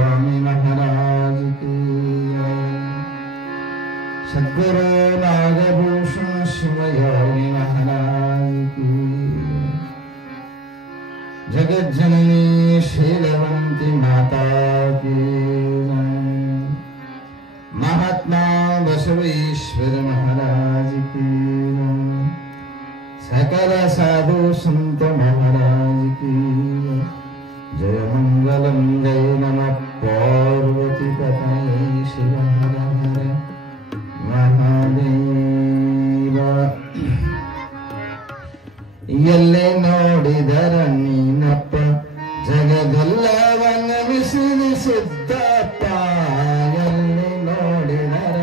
स्वामी महाराज की सद्गुरु नागभूषण शिवयोगी महाराज की जगज्जननी शीलवंती माता की महात्मा बसवेश्वर महाराज की सकल साधु संत महाराज की जय मंगलम जय नमः पार्वती पतये शिव हर हर महादेव ಎಲ್ಲೆ ನೋಡಿದರ ನೀನಪ್ಪ ಜಗದೆಲ್ಲವನ್ನ ವಿಸಿರಿಸಿದ್ದಪ್ಪ ಎಲ್ಲಿ ನೋಡಿದರ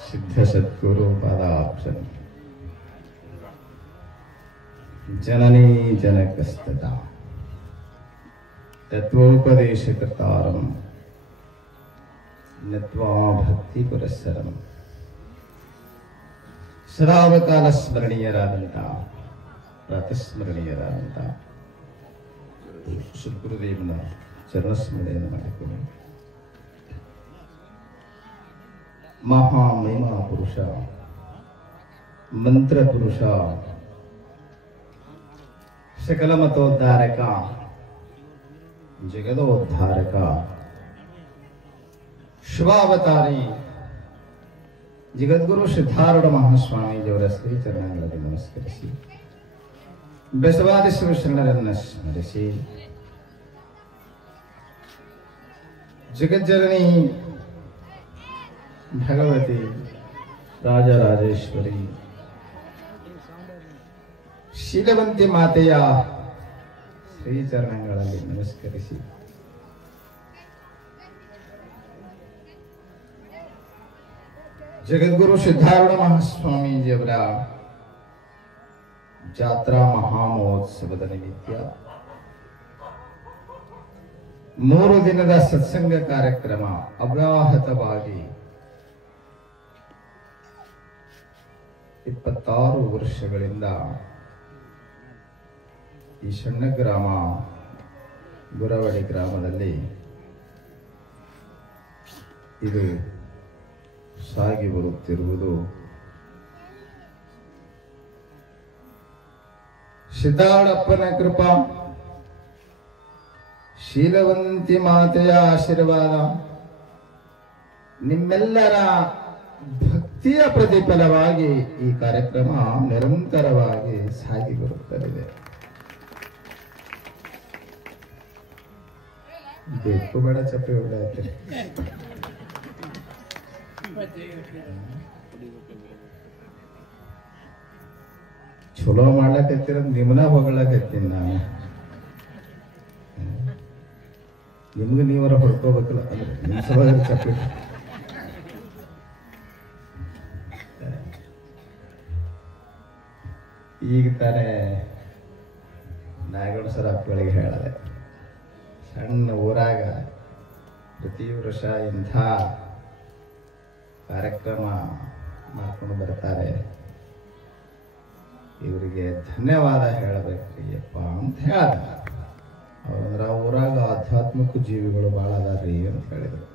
सिद्ध सद्गुरु पदाब्जन ಜನನೀ ಜನಕಸ್ತತಾ ತತ್ವೋಪದೇಶಕರ್ತಾರಂ ನತ್ವಾ ಭಕ್ತಿ ಪುರಸ್ಸರಂ ಸದಾವಕಾಲ ಸ್ಮರಣೀಯರಾದಂಥ ಪ್ರಾತಸ್ಮರಣೀಯರಾದಂಥ ಸದ್ಗುರುದೇವನ ಚರಣಸ್ಮರಣೆಯನ್ನು ಮಾಡಿಕೊಂಡು ಮಹಾಮಹಿಮಾ ಪುರುಷ ಮಂತ್ರ ಪುರುಷ ಸಕಲ ಮತೋದ್ಧಾರಕ ಜಗದೋದ್ಧಾರಕ ಶುಭಾವತಾರಿ ಜಗದ್ಗುರು ಸಿದ್ಧಾರೂಢ ಮಹಾಸ್ವಾಮೀಜಿಯವರ ಶ್ರೀಚರಣಗಳಲ್ಲಿ ನಮಸ್ಕರಿಸಿ ಬಸವಾದಿ ಶಿವಶರಣರನ್ನು ಸ್ಮರಿಸಿ ಜಗಜ್ಜನನಿ ಭಗವತಿ ರಾಜರಾಜೇಶ್ವರಿ ಶೀಲವಂತಿ ಮಾತೆಯ ಶ್ರೀಚರಣಗಳಲ್ಲಿ ನಮಸ್ಕರಿಸಿ ಜಗದ್ಗುರು ಸಿದ್ಧಾರೂಢ ಮಹಾಸ್ವಾಮೀಜಿಯವರ ಜಾತ್ರಾ ಮಹಾಮಹೋತ್ಸವದ ನಿಮಿತ್ತ 3 ದಿನದ ಸತ್ಸಂಗ ಕಾರ್ಯಕ್ರಮ ಅವ್ಯಾಹತವಾಗಿ 26 ವರ್ಷಗಳಿಂದ ಈ ಸಣ್ಣ ಗ್ರಾಮ ಗುರವಡಿ ಗ್ರಾಮದಲ್ಲಿ ಇದು ಸಾಗಿ ಬರುತ್ತಿರುವುದು ಸಿದ್ಧಾರೂಢಪ್ಪನ ಕೃಪಾ, ಶೀಲವಂತಿ ಮಾತೆಯ ಆಶೀರ್ವಾದ, ನಿಮ್ಮೆಲ್ಲರ ಭಕ್ತಿಯ ಪ್ರತಿಫಲವಾಗಿ ಈ ಕಾರ್ಯಕ್ರಮ ನಿರಂತರವಾಗಿ ಸಾಗಿ ಬರುತ್ತಲಿದೆ. ಬೇಕು ಬೇಡ ಚಪ್ಪೆ ಹೊಡೆಯುತ್ತೆ. ಚಲೋ ಮಾಡ್ಲಕತ್ತೀರ, ನಿಮ್ಮನ ಹೊಗಳಕತ್ತೀನಿ ನಾನು. ನಿಮ್ಗೆ ನೀವರ ಹೊಡ್ಕೋಬೇಕಲ್ಲ, ಅಂದ್ರೆ ನಿಮ್ಮ ಸಭಾಗ ಚಪ್ಪೆ. ಈಗ ತಾನೇ ನಾಯಗೌಡ ಸರ್ ಅಪ್ಪಗಳಿಗೆ ಹೇಳಿದೆ, ಸಣ್ಣ ಊರಾಗ ಪ್ರತಿ ವರ್ಷ ಇಂಥ ಕಾರ್ಯಕ್ರಮ ಮಾಡ್ಕೊಂಡು ಬರ್ತಾರೆ, ಇವರಿಗೆ ಧನ್ಯವಾದ ಹೇಳಬೇಕ್ರಿ ಅಪ್ಪ ಅಂತ ಹೇಳ್ದ. ಅವ್ರಂದ್ರ ಊರಾಗ ಆಧ್ಯಾತ್ಮಿಕ ಜೀವಿಗಳು ಭಾಳ ಅದಾರ್ರಿ ಅಂತ ಹೇಳಿದ್ರು.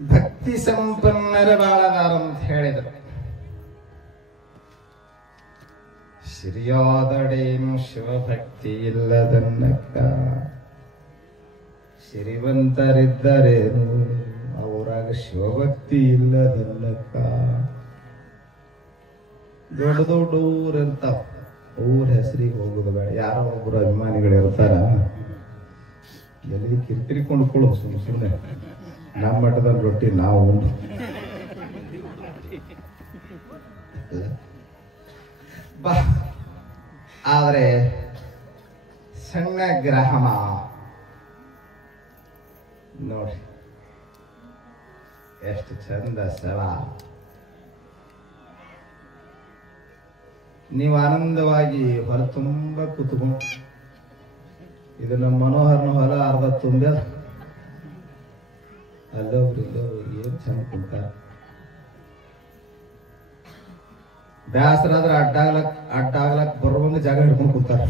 ಭಕ್ತಿ ಸಂಪನ್ನರ ಭಾಳ ಅದಾರ ಅಂತ ಹೇಳಿದ್ರು. ಸಿರಿಯಾದಡೇನು ಶಿವಭಕ್ತಿ ಇಲ್ಲದನ್ನಕ್ಕ, ಸಿರಿವಂತರಿದ್ದರೇನು ಅವರಾಗ ಶಿವಭಕ್ತಿ ಇಲ್ಲದನ್ನಕ್ಕ. ದೊಡ್ಡ ದೊಡ್ಡ ಊರಿರ್ತಾವ, ಊರ ಹೆಸರಿಗೆ ಹೋಗುದು ಬೇಡ. ಯಾರೋ ಒಬ್ಬರು ಅಭಿಮಾನಿಗಳು ಇರ್ತಾರ, ಎಲ್ಲಿ ಕಿರಿಕಿರಿ ಕೊಂಡ್ಕೊಳ್ಳು ಸುಮ್ಮನೆ. ನಮ್ಮ ಮಟ್ಟದ ರೊಟ್ಟಿ ನಾವು ಉಂಡು ಬಾ. ಆದ್ರೆ ಸಣ್ಣ ಗ್ರಾಮ ನೋಡಿ ಎಷ್ಟು ಚಂದ ಸ್ಥಳ. ನೀವು ಆನಂದವಾಗಿ ಹೊರ ತುಂಬ ಕೂತ್ಕೊಂಡು, ಇದು ನಮ್ಮ ಮನೋಹರನ ಹೊರ ಅರ್ಧ ತುಂಬ್ಯ ಅಲ್ಲೊಬ್ರು ಇಲ್ಲೊಬ್ರು ಏನ್ ಚಂದ ಕುಂತಾರ. ಬ್ಯಾಸರಾದ್ರೆ ಅಡ್ಡಾಗ್ಲಕ್ ಬರುವಂಗ ಜಾಗ ಹಿಡ್ಕೊಂಡು ಕೂತಾರ.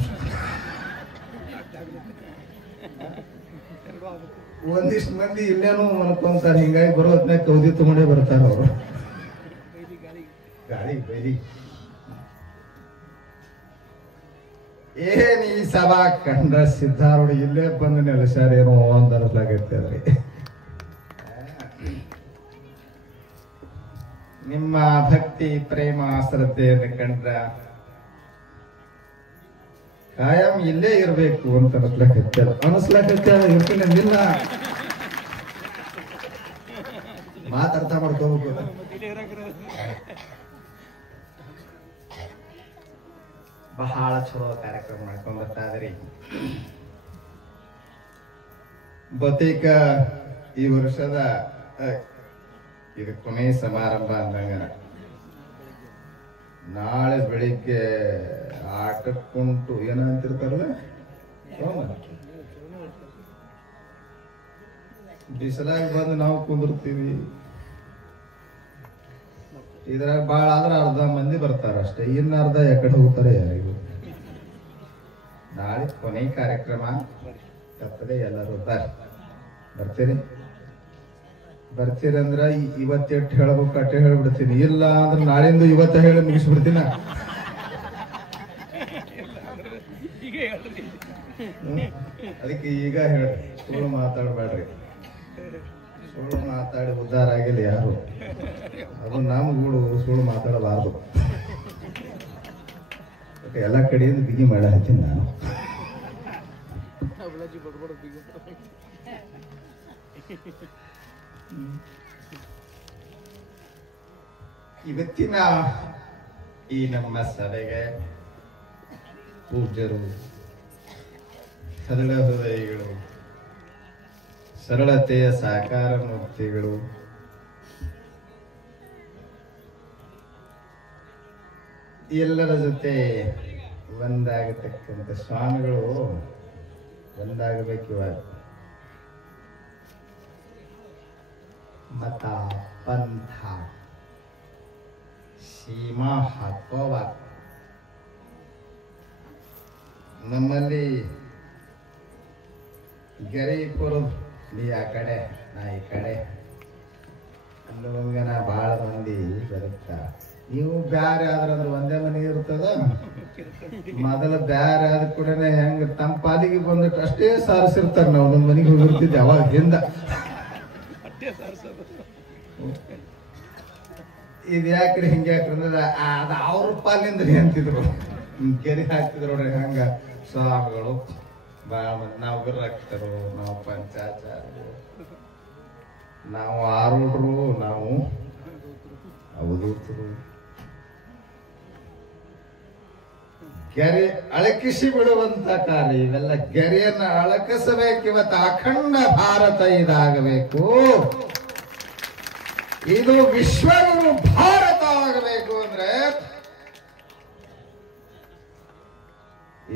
ಒಂದಿಷ್ಟು ಮಂದಿ ಇಲ್ಲೇನು ಅನ್ಕೊಂತಾರ, ಹಿಂಗಾಗಿ ಬರೋ ಹೊತ್ನಾಗ ಕೌದಿ ತಗೊಂಡೇ ಬರ್ತಾರ ಅವರು. ಗಾಳಿ ಬೈಲಿ ಏನ್ ಈ ಸಭಾ ಕಂಡ್ರ ಸಿದ್ಧಾರೂಢ ಇಲ್ಲೇ ಬಂದು ನೆಲೆಸಾರೇನೋ ಅಂತ ಅನ್ಸ್ಲಾಗೈತೆ ಅದ್ರಿ. ನಿಮ್ಮ ಭಕ್ತಿ ಪ್ರೇಮ ಶ್ರದ್ಧೆಯನ್ನು ಕಂಡ್ರ ಕಾಯಂ ಇಲ್ಲೇ ಇರಬೇಕು ಅಂತ ಅನಿಸ್ಲಾಕತ್ತ ಇರ್ತೀನಿ ಅಂದಿಲ್ಲ. ಮಾತಾಡ್ತಾ ಮಾಡ್ಕೋಬೇಕು. ಬಹಳ ಚಲೋ ಕಾರ್ಯಕ್ರಮ ಮಾಡ್ಕೊಂಡ್ ಬರ್ತಾ ಇದ್ರಿ. ಬಹುತೇಕ ಈ ವರ್ಷದ ಇದು ಕೊನೆ ಸಮಾರಂಭ ಅಂದಂಗ ನಾಳೆ ಬೆಳಿಗ್ಗೆ ಆಟಕ್ಕುಂಟು ಏನಂತಿರ್ತಾರಲ್ಲ, ಬಿಸಿಲಾಗಿ ಬಂದು ನಾವು ಕುಂದಿರ್ತೀವಿ. ಇದ್ರಾಗ ಬಾಳ ಆದ್ರೆ ಅರ್ಧ ಮಂದಿ ಬರ್ತಾರ ಅಷ್ಟೇ, ಇನ್ನು ಅರ್ಧ ಯಾಕಡೆ ಹೋಗ್ತಾರೆ ಯಾರಿಗೂ. ನಾಳೆ ಕೊನೆ ಕಾರ್ಯಕ್ರಮ ತಪ್ಪದೆ ಎಲ್ಲರೂ ಬರ್ತೀರಂದ್ರ ಇವತ್ತೆಟ್ಟು ಹೇಳ್ಬೇಕು ಅಟ್ಟೆ ಹೇಳ್ಬಿಡ್ತೀನಿ. ಇಲ್ಲ ಅಂದ್ರೆ ನಾಳಿಂದ ಇವತ್ತ ಹೇಳಿ ಮುಗಿಸ್ಬಿಡ್ತೀನ. ಅದಕ್ಕೆ ಈಗ ಹೇಳಿ, ಸುಳ್ಳು ಮಾತಾಡಬೇಡ್ರಿ. ಸುಳ್ಳು ಮಾತಾಡಿ ಉದ್ಧಾರ ಆಗಿಲ್ಲ ಯಾರು. ಅದು ನಮ್ಗಳು ಸುಳ್ಳು ಮಾತಾಡಬಾರ್ದು. ಎಲ್ಲ ಕಡೆಯಿಂದ ಬಿಗಿ ಮಾಡ ಹತ್ತೀನಿ ನಾನು. ಇವತ್ತಿನ ಈ ನಮ್ಮ ಸಭೆಗೆ ಪೂಜ್ಯರು, ಸರಳ ಹೃದಯಗಳು, ಸರಳತೆಯ ಸಾಕಾರ ಮೂರ್ತಿಗಳು, ಎಲ್ಲರ ಜೊತೆ ಒಂದಾಗತಕ್ಕಂಥ ಸ್ವಾಮಿಗಳು ಒಂದಾಗಬೇಕಿವಾಗ. ಮತ, ಪಂಥ, ಸೀಮಾ ಹಾಕೋವಾಗ ನಮ್ಮಲ್ಲಿ ಗೆರೆ ಕೊರೋದು, ನೀ ಆ ಕಡೆ ನಾ ಈ ಕಡೆ ಅನ್ನುವಂಗನ ಬಹಳ ಮಂದಿ ಬರುತ್ತ. ನೀವು ಬ್ಯಾರೆ ಆದ್ರೆ ಒಂದೇ ಮನೆ ಇರ್ತದ. ಮೊದಲ ಬ್ಯಾರೆ ಆದ ಕೂಡ ಹೆಂಗ ತಮ್ಮ ಪಾಲಿಗೆ ಬಂದಿಟ್ಟು ಅಷ್ಟೇ ಸಾರಿಸಿರ್ತಾರ. ನಾವು ಒಂದೊಂದು ಮನೆಗೆ ಹೋಗಿರ್ತಿದ್ದೆ ಅವಾಗ ಹಿಂದ. ಇದು ಯಾಕ್ರಿ ಹಿಂಗೆ ಯಾಕ್ರಿ ಅಂದ್ರೆ ಅದ ಅವ್ರ ಪಾಲಿಂದ್ರಿ ಅಂತಿದ್ರು. ಕೆರೆ ಹಾಕ್ತಿದ್ರು ನೋಡ್ರಿ. ಹಂಗ ಸ್ವಾಮಿಗಳು ಬಾಳ ನಾವು ಗುರಾಕ್ತರು, ನಾವು ಪಂಚಾಚಾರ್ಯರು, ನಾವು ಆರೂಢರು, ನಾವು ಅವಧೂತರು. ಗೆರೆ ಅಳಕಿಸಿ ಬಿಡುವಂತ ಕಾರ್ಯ ಇವೆಲ್ಲ. ಗೆರೆಯನ್ನ ಅಳಕಿಸಬೇಕು. ಇವತ್ತು ಅಖಂಡ ಭಾರತ ಇದಾಗಬೇಕು. ಇದು ವಿಶ್ವಗುರು ಭಾರತ ಆಗಬೇಕು ಅಂದ್ರೆ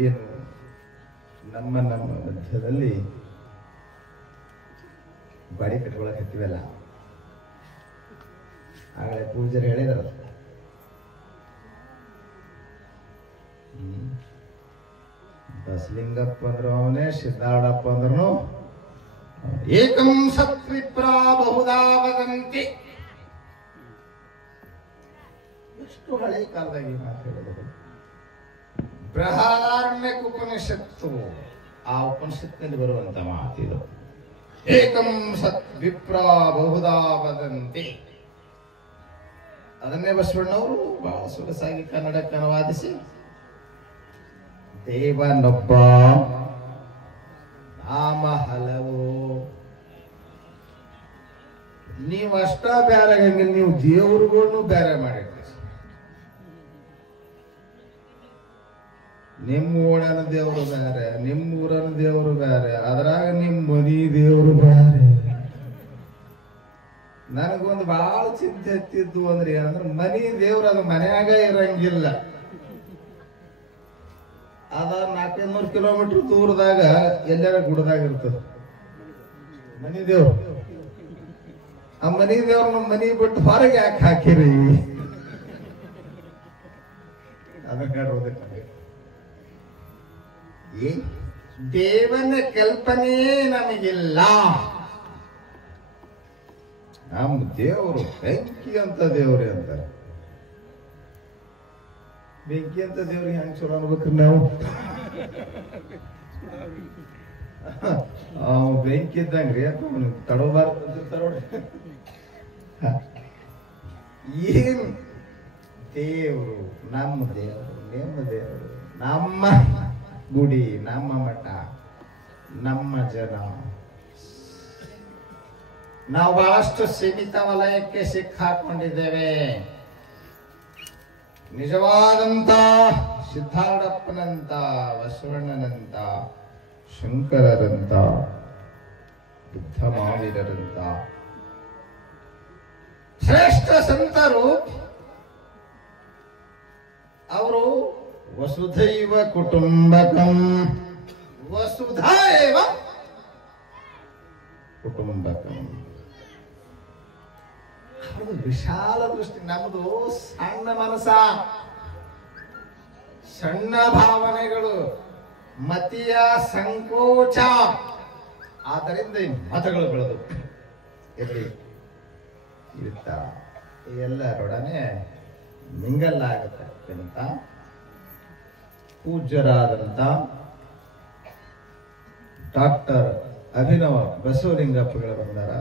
ಏನು, ನಮ್ಮ ಮಧ್ಯದಲ್ಲಿ ಬಾಡಿ ಕಟ್ಕೊಳಕತ್ತೀವಲ್ಲ. ಆಗಲೇ ಪೂಜಾರಿ ಹೇಳಿದಾರ, ಬಸಲಿಂಗಪ್ಪ ಅಂದ್ರು ಅವನೇ, ಸಿದ್ದಾರೂಢಪ್ಪ ಅಂದ್ರು ಏಕಂ ಸತ್ವಿಪ್ರ ಬಹುಧಾ ವದಂತಿ. ಎಷ್ಟು ಹಳೆ ಕಾಲದಾಗಿ ಮಾತು ಹೇಳಿದರು. ಬೃಹದಾರಣ್ಯಕ ಉಪನಿಷತ್ತು, ಆ ಉಪನಿಷತ್ತಿನಲ್ಲಿ ಬರುವಂತ ಮಾತಿದು. ಏಕಂ ಸತ್ ವಿಪ್ರ ಬಹುಧಾ ವದಂತಿ. ಅದನ್ನೇ ಬಸವಣ್ಣವರು ಬಹಳ ಸೊಗಸಾಗಿ ಕನ್ನಡಕ್ಕೆ ಅನುವಾದಿಸಿ, ದೇವನೊಬ್ಬ ನಾಮ ಹಲವು. ನೀವು ಅಷ್ಟ ಬ್ಯಾರೆ ಹಂಗಿಲ್ಲ, ನೀವು ದೇವರುಗಳನ್ನು ಬ್ಯಾರೆ ಮಾಡಿದ್ರಿ. ನಿಮ್ಮ ಓಣನ ದೇವರು ಬೇರೆ, ನಿಮ್ಮ ಊರನ ದೇವರು ಬೇರೆ, ಅದ್ರಾಗ ನಿಮ್ಮ ಮನಿ ದೇವರು ಬೇರೆ. ನನಗೊಂದು ಬಹಳ ಚಿಂತೆ ಹತ್ತಿದ್ದು ಅಂದ್ರೆ ಏನಂದ್ರೆ, ಮನಿ ದೇವ್ರ ಅದು ಮನ್ಯಾಗ ಇರಂಗಿಲ್ಲ. ಅದ 400 ಕಿಲೋಮೀಟರ್ ದೂರದಾಗ ಎಲ್ಲರ ಗುಡದಾಗ ಇರ್ತದ ಮನಿ ದೇವ್ರು. ಆ ಮನಿ ದೇವ್ರ ನಮ್ಮ ಮನಿ ಬಿಟ್ಟು ಹೊರಗೆ ಯಾಕೆ ಹಾಕಿರಿ? ಅದಕ್ಕೆ ದೇವನ ಕಲ್ಪನೆ ನಮಗಿಲ್ಲ. ನಮ್ಮ ದೇವರು ಬೆಂಕಿ ಅಂತ ದೇವ್ರಿ ಅಂತಾರೆ. ಬೆಂಕಿ ಅಂತ ದೇವ್ರಿಗೆ ಹೆಂಗ್ ಚಲೋ ಅನ್ಬೇಕ್ರಿ ನಾವು? ಬೆಂಕಿ ಇದ್ದಂಗ್ರಿ ತಡಬಾರ್ದು. ಏನ್ ದೇವ್ರು? ನಮ್ಮ ದೇವರು, ನಿಮ್ಮ ದೇವರು, ನಮ್ಮ ಗುಡಿ, ನಮ್ಮ ಮಠ, ನಮ್ಮ ಜನ. ನಾವು ಬಹಳಷ್ಟು ಸೀಮಿತ ವಲಯಕ್ಕೆ ಸಿಕ್ಕಾಕೊಂಡಿದ್ದೇವೆ. ನಿಜವಾದಂತ ಸಿದ್ಧಾರೂಢಪ್ಪನಂತ, ಬಸವಣ್ಣನಂತ, ಶಂಕರರಂತ, ಬುದ್ಧ ಮಹಾವೀರರಂತ ಶ್ರೇಷ್ಠ ಸಂತರು ಅವರು ವಸುಧೈವ ಕುಟುಂಬಕಂ, ವಸುಧೈವ ಕುಟುಂಬಕಂ. ಅವ್ರದ್ದು ವಿಶಾಲ ದೃಷ್ಟಿ. ನಮ್ಮದು ಸಣ್ಣ ಮನಸ, ಸಣ್ಣ ಭಾವನೆಗಳು, ಮತಿಯ ಸಂಕೋಚ. ಆದ್ದರಿಂದ ಈ ಮತಗಳು ಬೆಳೆದು ಇರಲಿ ಇರ್ತ ಎಲ್ಲರೊಡನೆ ಮಿಂಗಲ್ಲಾಗತಕ್ಕಂತ ಪೂಜ್ಯರಾದಂತ ಡಾಕ್ಟರ್ ಅಭಿನವ ಬಸವಲಿಂಗಪ್ಪಗಳು ಬಂದಾರ.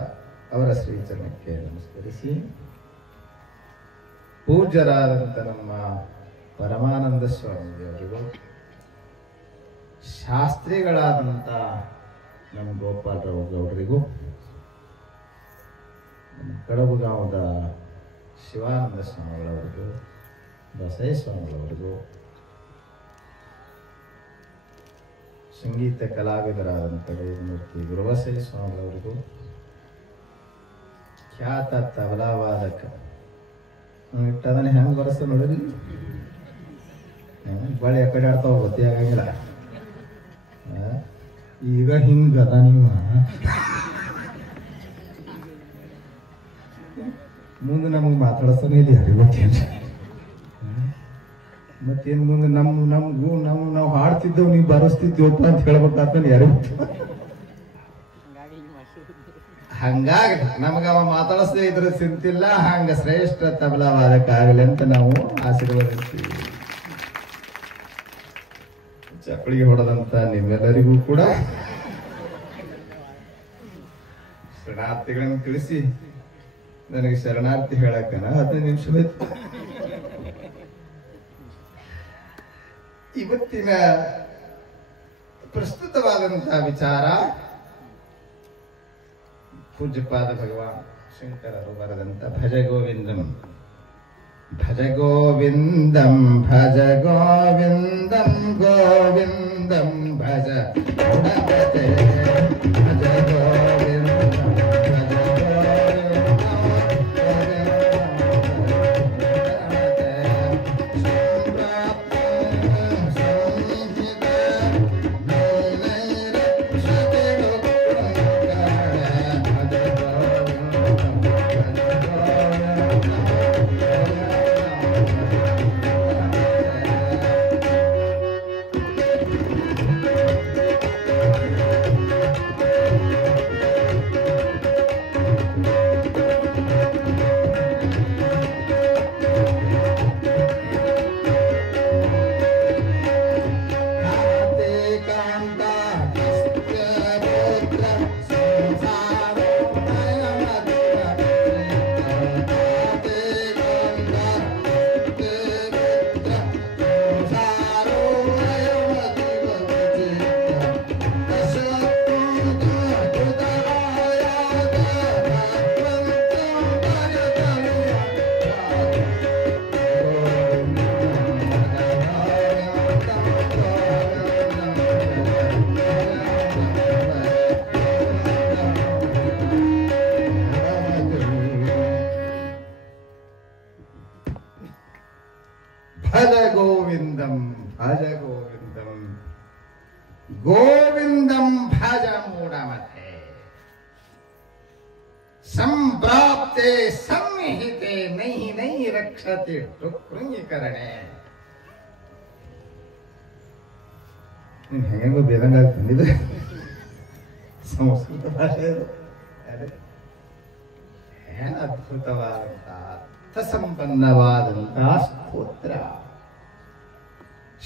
ಅವರ ಶ್ರೀಚರಣಕ್ಕೆ ನಮಸ್ಕರಿಸಿ, ಪೂಜ್ಯರಾದಂತ ನಮ್ಮ ಪರಮಾನಂದ ಸ್ವಾಮಿಯವರಿಗೂ, ಶಾಸ್ತ್ರಿಗಳಾದಂತ ನಮ್ಮ ಗೋಪಾಲರಾವ್ ಗೌಡರಿಗೂ, ನಮ್ಮ ಕಡಬಗಾಂವದ ಶಿವಾನಂದ ಸ್ವಾಮಿಗಳವರಿಗೂ, ಬಸಯ್ಯ ಸ್ವಾಮಿಗಳವರಿಗೂ, ಸಂಗೀತ ಕಲಾವಿದರಾದಂಥ ಮೂರ್ತಿ ಗುರುಬಸಯ್ಯ ಸ್ವಾಮಿಗಳವರಿಗೂ, ಖ್ಯಾತ ತಬಲಾವಾದಕ ಇಟ್ಟದನ್ನ ಹೆಂಗ್ ಬರಸ ನೋಡಿದ್ರಿ, ಬಳೆ ಆ ಕಡೆ ಆಡ್ತಾವ ಗೊತ್ತೇ ಆಗಂಗಿಲ್ಲ. ಈಗ ಹಿಂಗದ ನೀವು ಮುಂದೆ ನಮಗೆ ಮಾತಾಡ್ತಾನೆ ಇಲ್ಲಿ ಯಾರಿಗೊತ್ತೇನ್ರಿ. ಮತ್ತೇನು ಮುಂದೆ ನಮಗೂ ನಾವು ಹಾಡ್ತಿದ್ದೇವು, ನೀವು ಬರೆಸ್ತಿದ್ದೇವಪ್ಪ ಅಂತ ಹೇಳ್ಬೇಕಾಗ್ತಾನೆ ಯಾರಿಗೂ. ಹಂಗಾಗಿ ನಮಗ ಅವ ಮಾತಾಡಿಸದೇ ಇದ್ರೆ ಚಿಂತಿಲ್ಲ. ಹಂಗ ಶ್ರೇಷ್ಠ ತಬಲಾವಾದಕ್ಕಾಗಲಿ ಅಂತ ನಾವು ಆಶೀರ್ವದಿಸ್ತೀವಿ. ಚಪ್ಪಳಿಗೆ ಹೊಡೆದಂತ ನಿಮ್ಮೆಲ್ಲರಿಗೂ ಕೂಡ ಶರಣಾರ್ಥಿಗಳನ್ನು ತಿಳಿಸಿ ನನಗೆ ಶರಣಾರ್ಥಿ ಹೇಳಕ್ಕನ 15 ನಿಮಿಷ ಬೇಕು. ಇವತ್ತಿನ ಪ್ರಸ್ತುತವಾದಂತಹ ವಿಚಾರ ಪೂಜ್ಯಪಾದ ಭಗವಾನ್ ಶಂಕರರು ಬರೆದಂತ ಭಜ ಗೋವಿಂದಂ ಭಜ ಗೋವಿಂದಂ ಭಜ ಗೋವಿಂದಂ ಗೋವಿಂದಂ ಭಜ ಗುಣಪತೆ ಭಜ ಗೋವಿಂದಂ ಭಜ ಭಜ ಗೋವಿಂದಂ ಭಜ ಗೋವಿಂದಂ ಗೋವಿಂದಂ ಭಜ ಮೂಢಮತೆ ಸಂಪ್ರಾಪ್ತೆ ಸಂಹಿತೆ ನೈ ನೈ ರಕ್ಷತೆ ಕೃಂಗೀಕರಣೆ. ಹೆಂಗೋ ಬೇದಂಗ ಬಂದಿದೆ ಸಂಸ್ಕೃತ ಭಾಷೆ. ಏನು ಅದ್ಭುತವಾದಂತಹ ಸಂಪನ್ನವಾದಂತಹ ಸ್ತೋತ್ರ.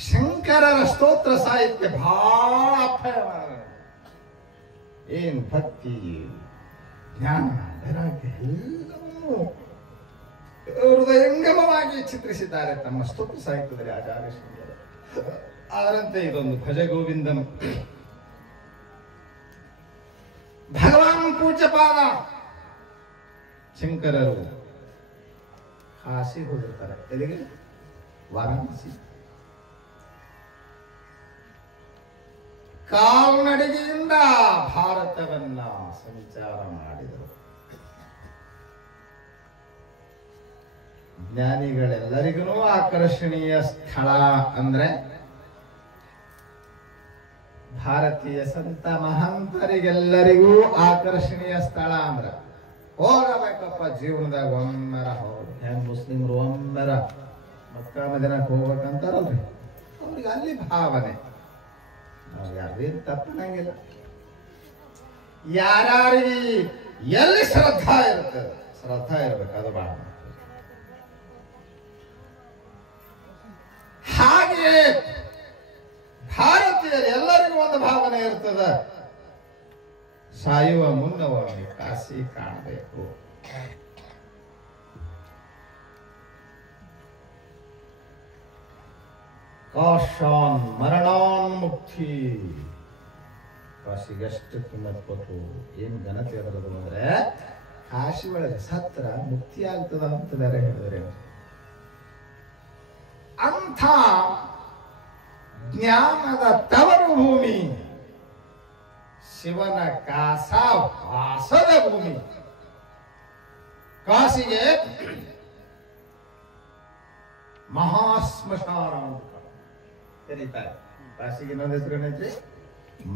ಶಂಕರರ ಸ್ತೋತ್ರ ಸಾಹಿತ್ಯ ಬಹಳ ಅಪಾಯವಾದ. ಏನು ಭಕ್ತಿ, ಜ್ಞಾನ, ವೈರಾಗ್ಯ ಎಲ್ಲವನ್ನೂ ಹೃದಯಂಗಮವಾಗಿ ಚಿತ್ರಿಸಿದ್ದಾರೆ ತಮ್ಮ ಸ್ತೋತ್ರ ಸಾಹಿತ್ಯದಲ್ಲಿ ಆಚಾರ್ಯ ಶಂಕರ. ಅದರಂತೆ ಇದೊಂದು ಭಜ ಗೋವಿಂದಂ. ಭಗವಾನ್ ಪೂಜ್ಯಪಾದ ಶಂಕರರು ಕಾಶಿ ಹೋಗಿರ್ತಾರೆ. ಎಲ್ಲಿಗೆ? ವಾರಾಣಸಿ. ಕಾಲ್ನಡಿಗೆಯಿಂದ ಭಾರತವನ್ನ ಸಂಚಾರ ಮಾಡಿದರು. ಜ್ಞಾನಿಗಳೆಲ್ಲರಿಗೂ ಆಕರ್ಷಣೀಯ ಸ್ಥಳ ಅಂದ್ರೆ ಭಾರತೀಯ ಸಂತ ಮಹಂತರಿಗೆಲ್ಲರಿಗೂ ಆಕರ್ಷಣೀಯ ಸ್ಥಳ ಅಂದ್ರೆ ಹೋಗಬೇಕಪ್ಪ ಜೀವನದಾಗ ಒಮ್ಮೆರ ಹೌದು. ಹೆಂಗ್ ಮುಸ್ಲಿಮರು ಒಮ್ಮೆರ ಮಕ್ಕಾ ಮದಿನಾಕ್ ಹೋಗ್ಬೇಕಂತಾರಲ್ರಿ, ಅವ್ರಿಗೆ ಅಲ್ಲಿ ಭಾವನೆ. ನಾವು ಯಾರೇನು ತಪ್ಪನಂಗಿಲ್ಲ. ಯಾರಿಗೆ ಎಲ್ಲಿ ಶ್ರದ್ಧಾ ಇರ್ತದೆ, ಶ್ರದ್ಧಾ ಇರ್ಬೇಕು, ಅದು ಬಹಳ. ಹಾಗೆ ಭಾರತೀಯರು ಎಲ್ಲರಿಗೂ ಒಂದು ಭಾವನೆ ಇರ್ತದ, ಸಾಯುವ ಮುನ್ನ ಒಮ್ಮೆ ಕಾಶಿ ಕಾಣಬೇಕು. ಕಾಶಾನ್ ಮರಣಾನ್ಮುಕ್ತಿ. ಕಾಶಿಗೆ ಎಷ್ಟು ಕಿಮ್ಮತ್ ಕೊಟ್ಟು ಏನ್ ಘನತೆ ಅದರದು ಅಂದ್ರೆ ಕಾಶಿ ಒಳಗೆ ಸತ್ರ ಮುಕ್ತಿ ಆಗ್ತದ ಅಂತ ಬೇರೆ ಹೇಳಿದ್ರೆ, ಅಂಥ ಜ್ಞಾನದ ತವರು ಭೂಮಿ, ಶಿವನ ಕಾಸ ವಾಸದ ಭೂಮಿ. ಕಾಶಿಗೆ ಮಹಾಶ್ಮಶಾನ ಅಂತ ಕರೀತಾರೆ. ಕಾಶಿಗೆ ಇನ್ನೊಂದು ಹೆಸರು ಏನೈತಿ?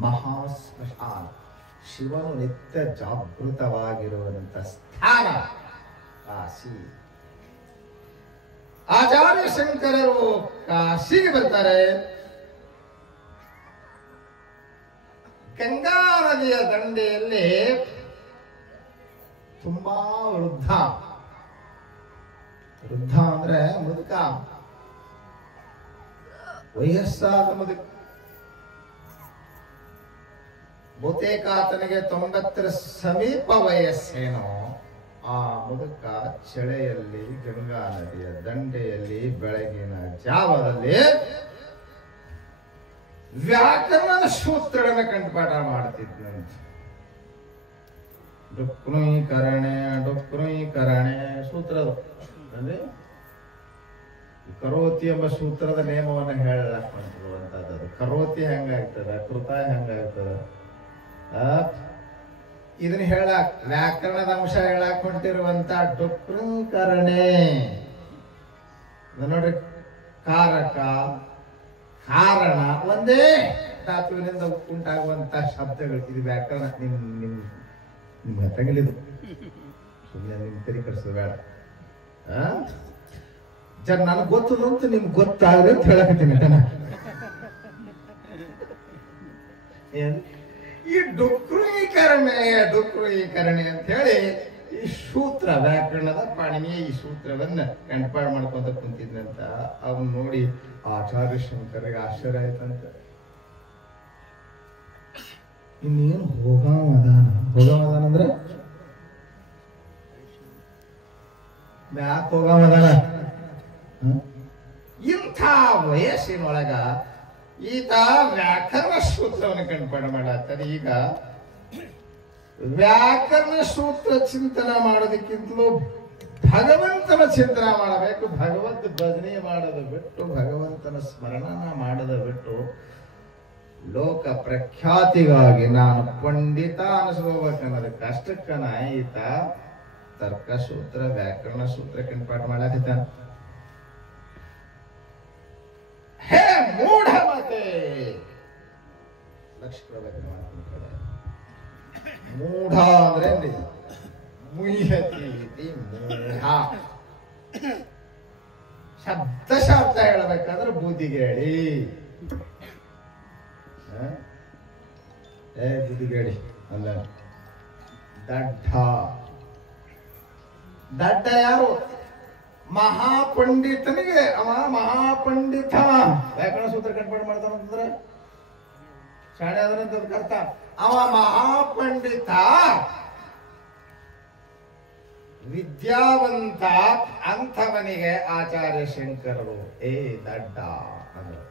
ಮಹಾಶ್ಮಶಾನ. ಶಿವನು ನಿತ್ಯ ಜಾಗೃತವಾಗಿರುವಂತ ಸ್ಥಾನ ಕಾಶಿ. ಆಚಾರ್ಯ ಶಂಕರರು ಕಾಶಿಗೆ ಬರ್ತಾರೆ. ಗಂಗಾ ನದಿಯ ದಂಡೆಯಲ್ಲಿ ತುಂಬಾ ವೃದ್ಧ ಅಂದ್ರೆ ಮುದುಕ, ವಯಸ್ಸಾದ ಮುದುಕ. ಬಹುತೇಕ ಆತನಿಗೆ 90ರ ಸಮೀಪ ವಯಸ್ಸೇನೋ. ಆ ಮುದುಕ ಚಳೆಯಲ್ಲಿ ಗಂಗಾ ನದಿಯ ದಂಡೆಯಲ್ಲಿ ಬೆಳಗಿನ ಜಾವದಲ್ಲಿ ವ್ಯಾಕರಣದ ಸೂತ್ರಗಳನ್ನ ಕಂಠಪಾಠ ಮಾಡ್ತಿದ್ನಂತೆ. ಡೊಕ್ರುಕರಣೆ ಸೂತ್ರ ಅಂದ್ರೆ ಕರೋತಿ ಎಂಬ ಸೂತ್ರದ ನಿಯಮವನ್ನು ಹೇಳಕ್ ಮಾಡಿರುವಂತದ್ದು. ಕರೋತಿ ಹೆಂಗಾಗ್ತದ, ಕೃತ ಹೆಂಗಾಗ್ತದ, ಇದನ್ನ ಹೇಳಕ್ ವ್ಯಾಕರಣದ ಅಂಶ ಹೇಳಕ್ ಹೊಂಟಿರುವಂತ ಡೊಕ್ರುಕರಣೆ ನೋಡ್ರಿ. ಕಾರಕ ಕಾರಣ ಒಂದೇ ಧಾತುವಿನಿಂದ ಉಂಟಾಗುವಂತ ಶಬ್ದಗಳು. ಇದು ವ್ಯಾಕರಣ. ನಿಮ್ ಹತ್ತಂಗಿಲಿದು ಸುಮ್ಮನೆ ನಿಮ್ ತೆರಿ ಕಡಿಸೋದು ಬೇಡ. ಜನ ನನಗೆ ಗೊತ್ತದ ಅಂತ ನಿಮ್ಗೆ ಗೊತ್ತಾಗ ಅಂತ ಹೇಳಕತ್ತೀನಿ. ಈ ಡೊಕ್ರುಕರಣೆ ಅಂತ ಹೇಳಿ ಈ ಸೂತ್ರ ವ್ಯಾಕರಣದ ಪಾಣಿನಿಯ ಈ ಸೂತ್ರವನ್ನ ಕಂಠಪಾಠ ಮಾಡ್ಕೊಂತ ಕುಂತಿದ್ನಂತ. ಅವನ್ ನೋಡಿ ಆಚಾರ್ಯ ಶಂಕರಿಗೆ ಆಶ್ಚರ್ಯ ಆಯ್ತಂತ. ಇನ್ನೇನು ಹೋಗಾಮದಾನ ಅಂದ್ರೆ ಮ್ಯಾಕ್ ಹೋಗಾಮದಾನ. ಇಂಥ ವಯಸ್ಸಿನೊಳಗ ಈತ ವ್ಯಾಕರಣ ಸೂತ್ರವನ್ನು ಕಂಠಪಾಠ ಮಾಡತ್ತಾರೆ. ಈಗ ವ್ಯಾಕರಣ ಸೂತ್ರ ಚಿಂತನ ಮಾಡೋದಕ್ಕಿಂತಲೂ ಭಗವಂತನ ಚಿಂತನ ಮಾಡಬೇಕು. ಭಗವಂತ ಭಜನೆ ಮಾಡೋದು ಬಿಟ್ಟು, ಭಗವಂತನ ಸ್ಮರಣನ ಮಾಡೋದು ಬಿಟ್ಟು, ಲೋಕ ಪ್ರಖ್ಯಾತಿಗಾಗಿ ನಾನು ಪಂಡಿತ ಅನಿಸ್ಕೋಬೇಕನ್ನೋದು ಕಷ್ಟಕ್ಕನ ಈತ ತರ್ಕ ಸೂತ್ರ ವ್ಯಾಕರಣ ಸೂತ್ರ ಕಂಠಪಾಠ ಮಾಡಾಕತ್ತಾನ. ಹೇ ಮೂಢ ಮತೆ, ಲಕ್ಷ ಕೊಡಬೇಕು. ಮೂಢ ಅಂದ್ರೆ ಮುಯ್ಯತಿ ಮೂಢ. ಶಬ್ದ ಹೇಳಬೇಕಾದ್ರೆ ಬುದ್ಧಿಗೇಡಿ. ಬುದ್ಧಿಗೇಡಿ ಅಲ್ಲ, ದಡ್ಡ ಯಾರು? ಮಹಾಪಂಡಿತನಿಗೆ ಅವ ಮಹಾಪಂಡಿತ ವ್ಯಾಕರಣ ಸೂತ್ರ ಕಂಠಪಾಠ ಮಾಡ್ತಾನಂತಂದ್ರೆ ಶಾಣೆ ಅದರಂತ ಅರ್ಥ. ಅವ ಮಹಾಪಂಡಿತ ವಿದ್ಯಾವಂತ ಅಂಥವನಿಗೆ ಆಚಾರ್ಯ ಶಂಕರರು ಏ ದಡ್ಡ ಅಂದ್ರು.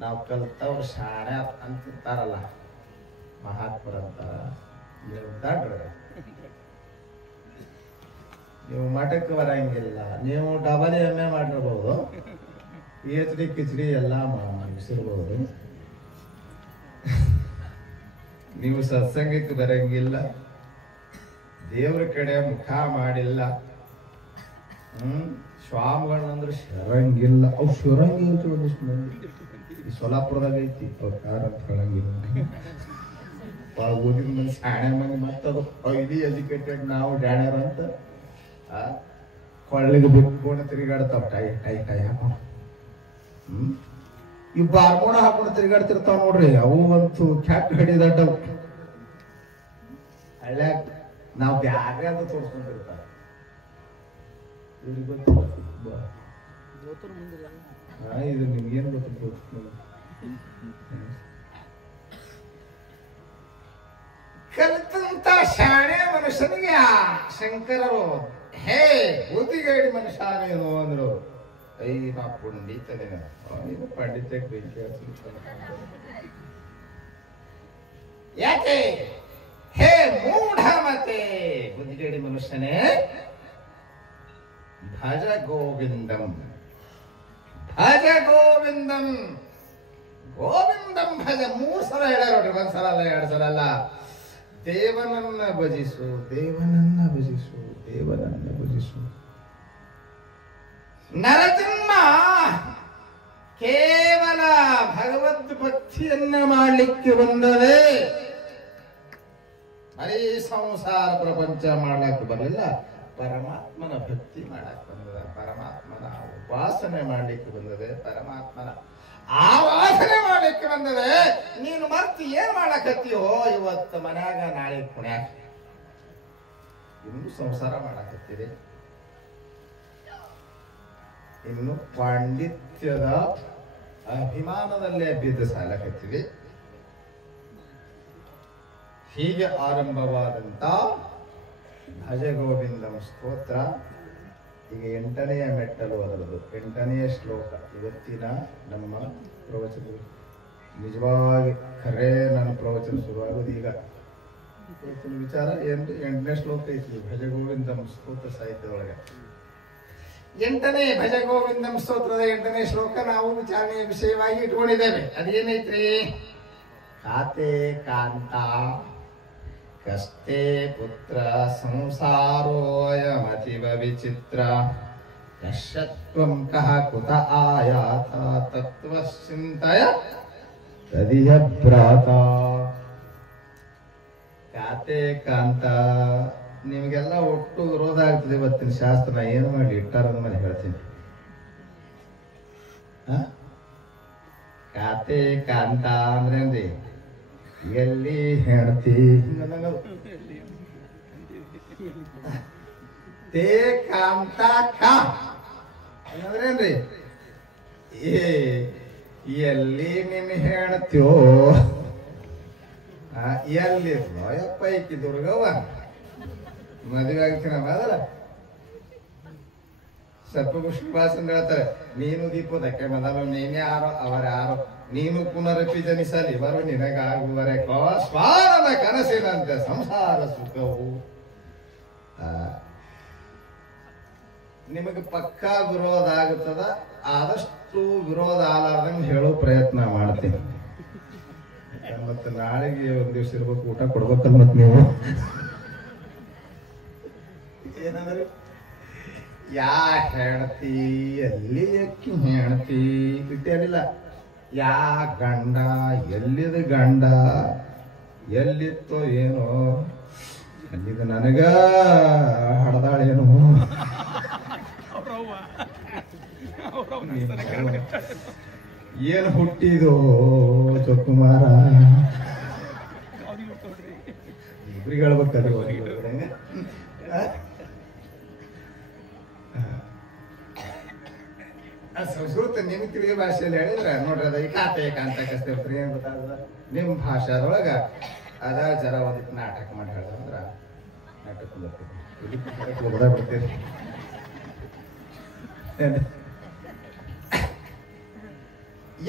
ನಾವು ಕಲ್ತವ್ರು ಶಾಣೆ ಅಂತಿರ್ತಾರಲ್ಲ ಮಹಾತ್ಮರಂತ, ದಡ್ರ. ನೀವು ಮಠಕ್ಕೆ ಬರಂಗಿಲ್ಲ, ನೀವು ಡಬಲ್ MA ಮಾಡಿರ್ಬೋದು, PhD ಕಿಚಡಿ ಎಲ್ಲ ಮುಗಿಸಿರ್ಬೋದು. ನೀವು ಸತ್ಸಂಗಕ್ಕೆ ಬರಂಗಿಲ್ಲ, ದೇವ್ರ ಕಡೆ ಮುಖ ಮಾಡಿಲ್ಲ, ಸ್ವಾಮಿಗಳಂದ್ರೆ ಶರಂಗಿಲ್ಲ, ಅವು ಶರಂಗಿ ಅಂತ ಒಂದಿಷ್ಟು ಮಂದಿ ಈ ಸೊಲಾಪುರದಾಗ ಐತಿ ಅವ್ರ ಕಾರ್ ಅಂತ ಹೇಳಂಗಿಲ್ಲ. ಓದಿದ ಮಂದಿ ಶಾಣೆ ಮಂದಿ ಮತ್ತದು ಐಲಿ ಎಜುಕೇಟೆಡ್ ನಾವು ಡ್ಯಾಣ್ಯರ ಅಂತ ಕೊಳ್ಳಿಗೆ ಬಿಟ್ಕೊಂಡು ತಿರುಗಾಡ್ತಾವ ಟೈ ಟೈ ಟೈ ಹಾಕೊಂಡು. ಇವ್ ಬಾರ್ಮೋಣ ಹಾಕೊಂಡು ತಿರುಗಾಡ್ತಿರ್ತಾವ ನೋಡ್ರಿ, ಅವು ಅಂತೂ ಕ್ಯಾಟ್ ಹಿಡಿದಡ್ಡವು ಹಳ್ಳ್ಯಾಗ ನಾವು ಬ್ಯಾರೆ ಅಂತ ತೋರ್ಸ್ಕೊಂಡಿರ್ತಾರ. ಇವ್ರಿಗೆ ಗೊತ್ತಿಲ್ಲ ಇದು ನಿಮ್ಗೇನು ಗೊತ್ತಿಲ್ಲ. ಕಲಿತಂತ ಶಾಣೆ ಮನುಷ್ಯನಿಗೆ ಶಂಕರರು ಹೇ ಬುದ್ಧಿಗೇಡಿ ಮನುಷ್ಯ ನೀನು ಅಂದ್ರು. ಐ ನಾ ಪಂಡಿತನೇ, ನೀನು ಪಂಡಿತಕ್ಕೆ ಬೆಂಕಿ ಯಾಕೆ ಹೇ ಮೂಢ ಮತೆ ಬುದ್ಧಿಗೇಡಿ ಮನುಷ್ಯನೇ, ಭಜ ಗೋವಿಂದಂ ಭಜ ಗೋವಿಂದಂ ಗೋವಿಂದಂ ಭಜ. 3 ಸಲ ಹೇಳ್ಯಾರ ನೋಡ್ರಿ, 1 ಸಲ ಅಲ್ಲ 2 ಸಲ ಅಲ್ಲ. ದೇವನನ್ನ ಭಜಿಸು ದೇವನನ್ನ ಭಜಿಸು ದೇವನನ್ನ ಭಜಿಸು. ನರಜನ್ಮ ಕೇವಲ ಭಗವದ್ ಭಕ್ತಿಯನ್ನ ಮಾಡಲಿಕ್ಕೆ ಬಂದದೆ, ಬರೀ ಸಂಸಾರ ಪ್ರಪಂಚ ಮಾಡಕ್ಕೆ ಬರಲಿಲ್ಲ. ಪರಮಾತ್ಮನ ಭಕ್ತಿ ಮಾಡಕ್ಕೆ ಬಂದದ, ಪರಮಾತ್ಮನ ಉಪಾಸನೆ ಮಾಡಲಿಕ್ಕೆ ಬಂದದೆ, ಪರಮಾತ್ಮನ ಆವಾಸನೆ ಮಾಡಲಿಕ್ಕೆ ಬಂದದೆ. ನೀನು ಮರ್ತಿ ಏನ್ ಮಾಡಕತ್ತೀಯೋ ಇವತ್ತು ಮನ್ಯಾಗ ನಾಳೆ ಪುಣ್ಯಾಗ ಇನ್ನು ಸಂಸಾರ ಮಾಡಕತ್ತೀರಿ. ಇನ್ನು ಪಾಂಡಿತ್ಯದ ಅಭಿಮಾನದಲ್ಲೇ ಬಿದ್ದು ಸಾಲಕತ್ತೀವಿ. ಹೀಗೆ ಆರಂಭವಾದಂತ ಭಜ ಗೋವಿಂದಂ ಸ್ತೋತ್ರ ಈಗ 8ನೆಯ ಮೆಟ್ಟಲು, ಅದರದು 8ನೆಯ ಶ್ಲೋಕ ಇವತ್ತಿನ ನಮ್ಮ ಪ್ರವಚನ. ನಿಜವಾಗಿ ಖರೇ ನನ್ನ ಪ್ರವಚನ ಶುರುವಾಗೋದು ಈಗ. ಇವತ್ತಿನ ವಿಚಾರ ಏನ್ರಿ 8ನೇ ಶ್ಲೋಕ ಐತಿ ಭಜ ಗೋವಿಂದಂ ಸ್ತೋತ್ರ ಸಾಹಿತ್ಯದೊಳಗೆ. 8ನೇ ಭಜ ಗೋವಿಂದಂ ಸ್ತೋತ್ರದ 8ನೇ ಶ್ಲೋಕ ನಾವು ವಿಚಾರಣೆಯ ವಿಷಯವಾಗಿ ಇಟ್ಕೊಂಡಿದ್ದೇವೆ. ಅದೇನೈತ್ರಿ? ಖಾತೆ ಕಾಂತ ಕಷ್ಟೇ ಪುತ್ರ ಸಂಸಾರೋಯಮತಿವ ವಿಚಿತ್ರ ಯಶತ್ವಂ ಕಹ ಕುತ ಆಯಾತ ತತ್ವಚಿಂತಯ ತದಿಯ ಭ್ರಾತ. ಖಾತೆ ಕಾಂತ ನಿಮಗೆಲ್ಲ ಒಟ್ಟು ವಿರೋಧ ಆಗ್ತದೆ. ಇವತ್ತಿನ ಶಾಸ್ತ್ರ ಏನು ಮಾಡಿ ಇಟ್ಟಾರ ಮೇಲೆ ಹೇಳ್ತೀನಿ. ಖಾತೆ ಕಾಂತ ಅಂದ್ರೇನ್ರಿ? ಎಲ್ಲಿ ಹೆಣ್ತಿ ತೇ ಕಾಂತ ಅಂದ್ರೇನ್ರಿ? ಎಲ್ಲಿ ನಿನ್ ಹೆಣ್ತ್ಯೋ ಎಲ್ಲಿದ್ನೋ ಯಪ್ಪ ಈಕಿ ದುರ್ಗವ್ವ ಮದುವೆ ಆಗ್ತೀನಿ ಅದಲ್ಲ. ಸರ್ಪಪುಷ್ಪಾಸನ ಹೇಳ್ತಾರೆ, ನೀನು ದೀಪದಕ್ಕೆ ಮೊದಲು ನೀನೇ ಯಾರೋ ಅವರ್ಯಾರೋ, ನೀನು ಪುನರಪಿ ಜನಿಸಲಿ ಇವರು ನಿನಗಾಗುವರೆ ಸ್ವಾರದ ಕನಸಿನಂತೆ ಸಂಸಾರ ಸುಖವು. ನಿಮಗೆ ಪಕ್ಕಾ ವಿರೋಧ ಆಗುತ್ತದ, ಆದಷ್ಟು ವಿರೋಧ ಆಲಾರ್ದಂಗೆ ಹೇಳೋ ಪ್ರಯತ್ನ ಮಾಡ್ತೀನಿ. ಮತ್ತೆ ನಾಳೆಗೆ ಒಂದ್ ದಿವ್ಸ ಇರ್ಬೇಕು, ಊಟ ಕೊಡ್ಬೇಕಲ್ಲ ಮತ್ ನೀವು. ಏನಂದ್ರೆ ಯಾ ಹೆಣ್ತಿ ಎಲ್ಲಿ ಅಕ್ಕಿ ಹೆಣ್ತಿ ಬಿಟ್ಟಿಲ್ಲ. ಯಾ ಗಂಡ ಎಲ್ಲಿದ ಗಂಡ ಎಲ್ಲಿತ್ತೋ ಏನೋ ಅಲ್ಲಿದ ನನಗ ಹಡದಾಳೇನು. ಏನು ಹುಟ್ಟಿದೋ ಚೊಕ್ಕುಮಾರ ಇಬ್ರಿಗೆ ಹೇಳ್ಬೇಕಲ್ಲ. ಸಂಸ್ಕೃತ ನಿಮ್ ತಿಳಿಯ ಭಾಷೆಯಲ್ಲಿ ಹೇಳಿದ್ರೆ ನೋಡ್ರಿ, ಅದ ಖಾತೆ ಕಾಂತ ಕಸ್ತೇವ್ರಿ ಏನ್ ಗೊತ್ತಾಗದ ನಿಮ್ ಭಾಷಾದೊಳಗ ಅದ ಜರ ಒಂದಿಟ್ಟು ನಾಟಕ ಮಾಡಿ ಹೇಳ್ದಂದ್ರ ನಾಟಕ ಬಿಡ್ತೇವೆ.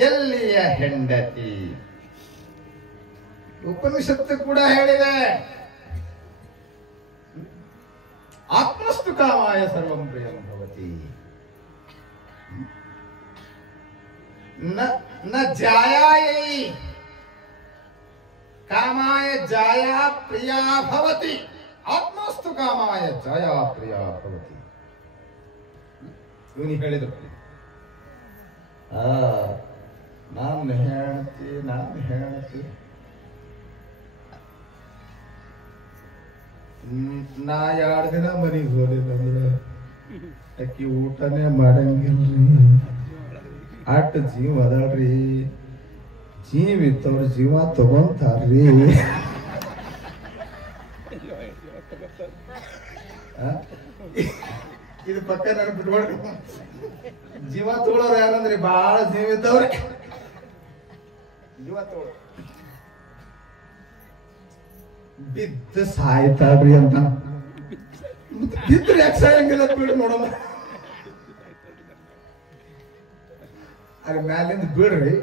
ಎಲ್ಲಿಯ ಹೆಂಡತಿ ಉಪನಿಷತ್ತು ಕೂಡ ಹೇಳಿದೆ, ಆತ್ಮಸ್ತು ಕಾಮಾಯ ಸರ್ವಂ ಪ್ರಿಯಂ ಭವತಿ ನ ಜಾಯಾಯೈ ಕಾಮಾಯ ಜಾಯಾ ಪ್ರಿಯಾ ಭವತಿ. ಆತ್ಮಸ್ತು ಕಾಮಾಯ ಜಾಯಾ ಪ್ರಿಯಾ ಭವತಿ. ಇವನಿಗೆ ಹೇಳಿದ್ರು ನಾನು ಹೇಳ್ತಿ ನಾ 2 ದಿನ ಮನೆಗೆ ಹೋಲಿಲ್ಲ ಅಕ್ಕಿ ಊಟನೇ ಮಾಡಂಗಿಲ್ರಿ ಅಟ್ ಜೀವ ಅದಲ್ರಿ ಜೀವ ಇತ್ತವ್ರ ಜೀವ ತಗೊಂತಾರ್ರಿ ಇದು ಪಕ್ಕ ನಾನು ಬಿಟ್ಕೊಳ್ರಿ ಜೀವ ತಗೊಳ್ಳೋರು ಯಾರಂದ್ರಿ ಬಹಳ ಜೀವ ಇದ್ದವ್ರೆ ಜೀವ ತಗೊಳ್ಳೋ ಬಿದ್ದು ಸಾಯ್ತಾಳ್ರಿ ಅಂತ ಬಿದ್ದರೆ ಯಾಕೆ ಸಾಯಂಗಿಲ್ಲ ಬಿಡು ನೋಡೋಣ ಅದ್ರ ಮ್ಯಾಲಿಂದ ಬಿಡ್ರಿ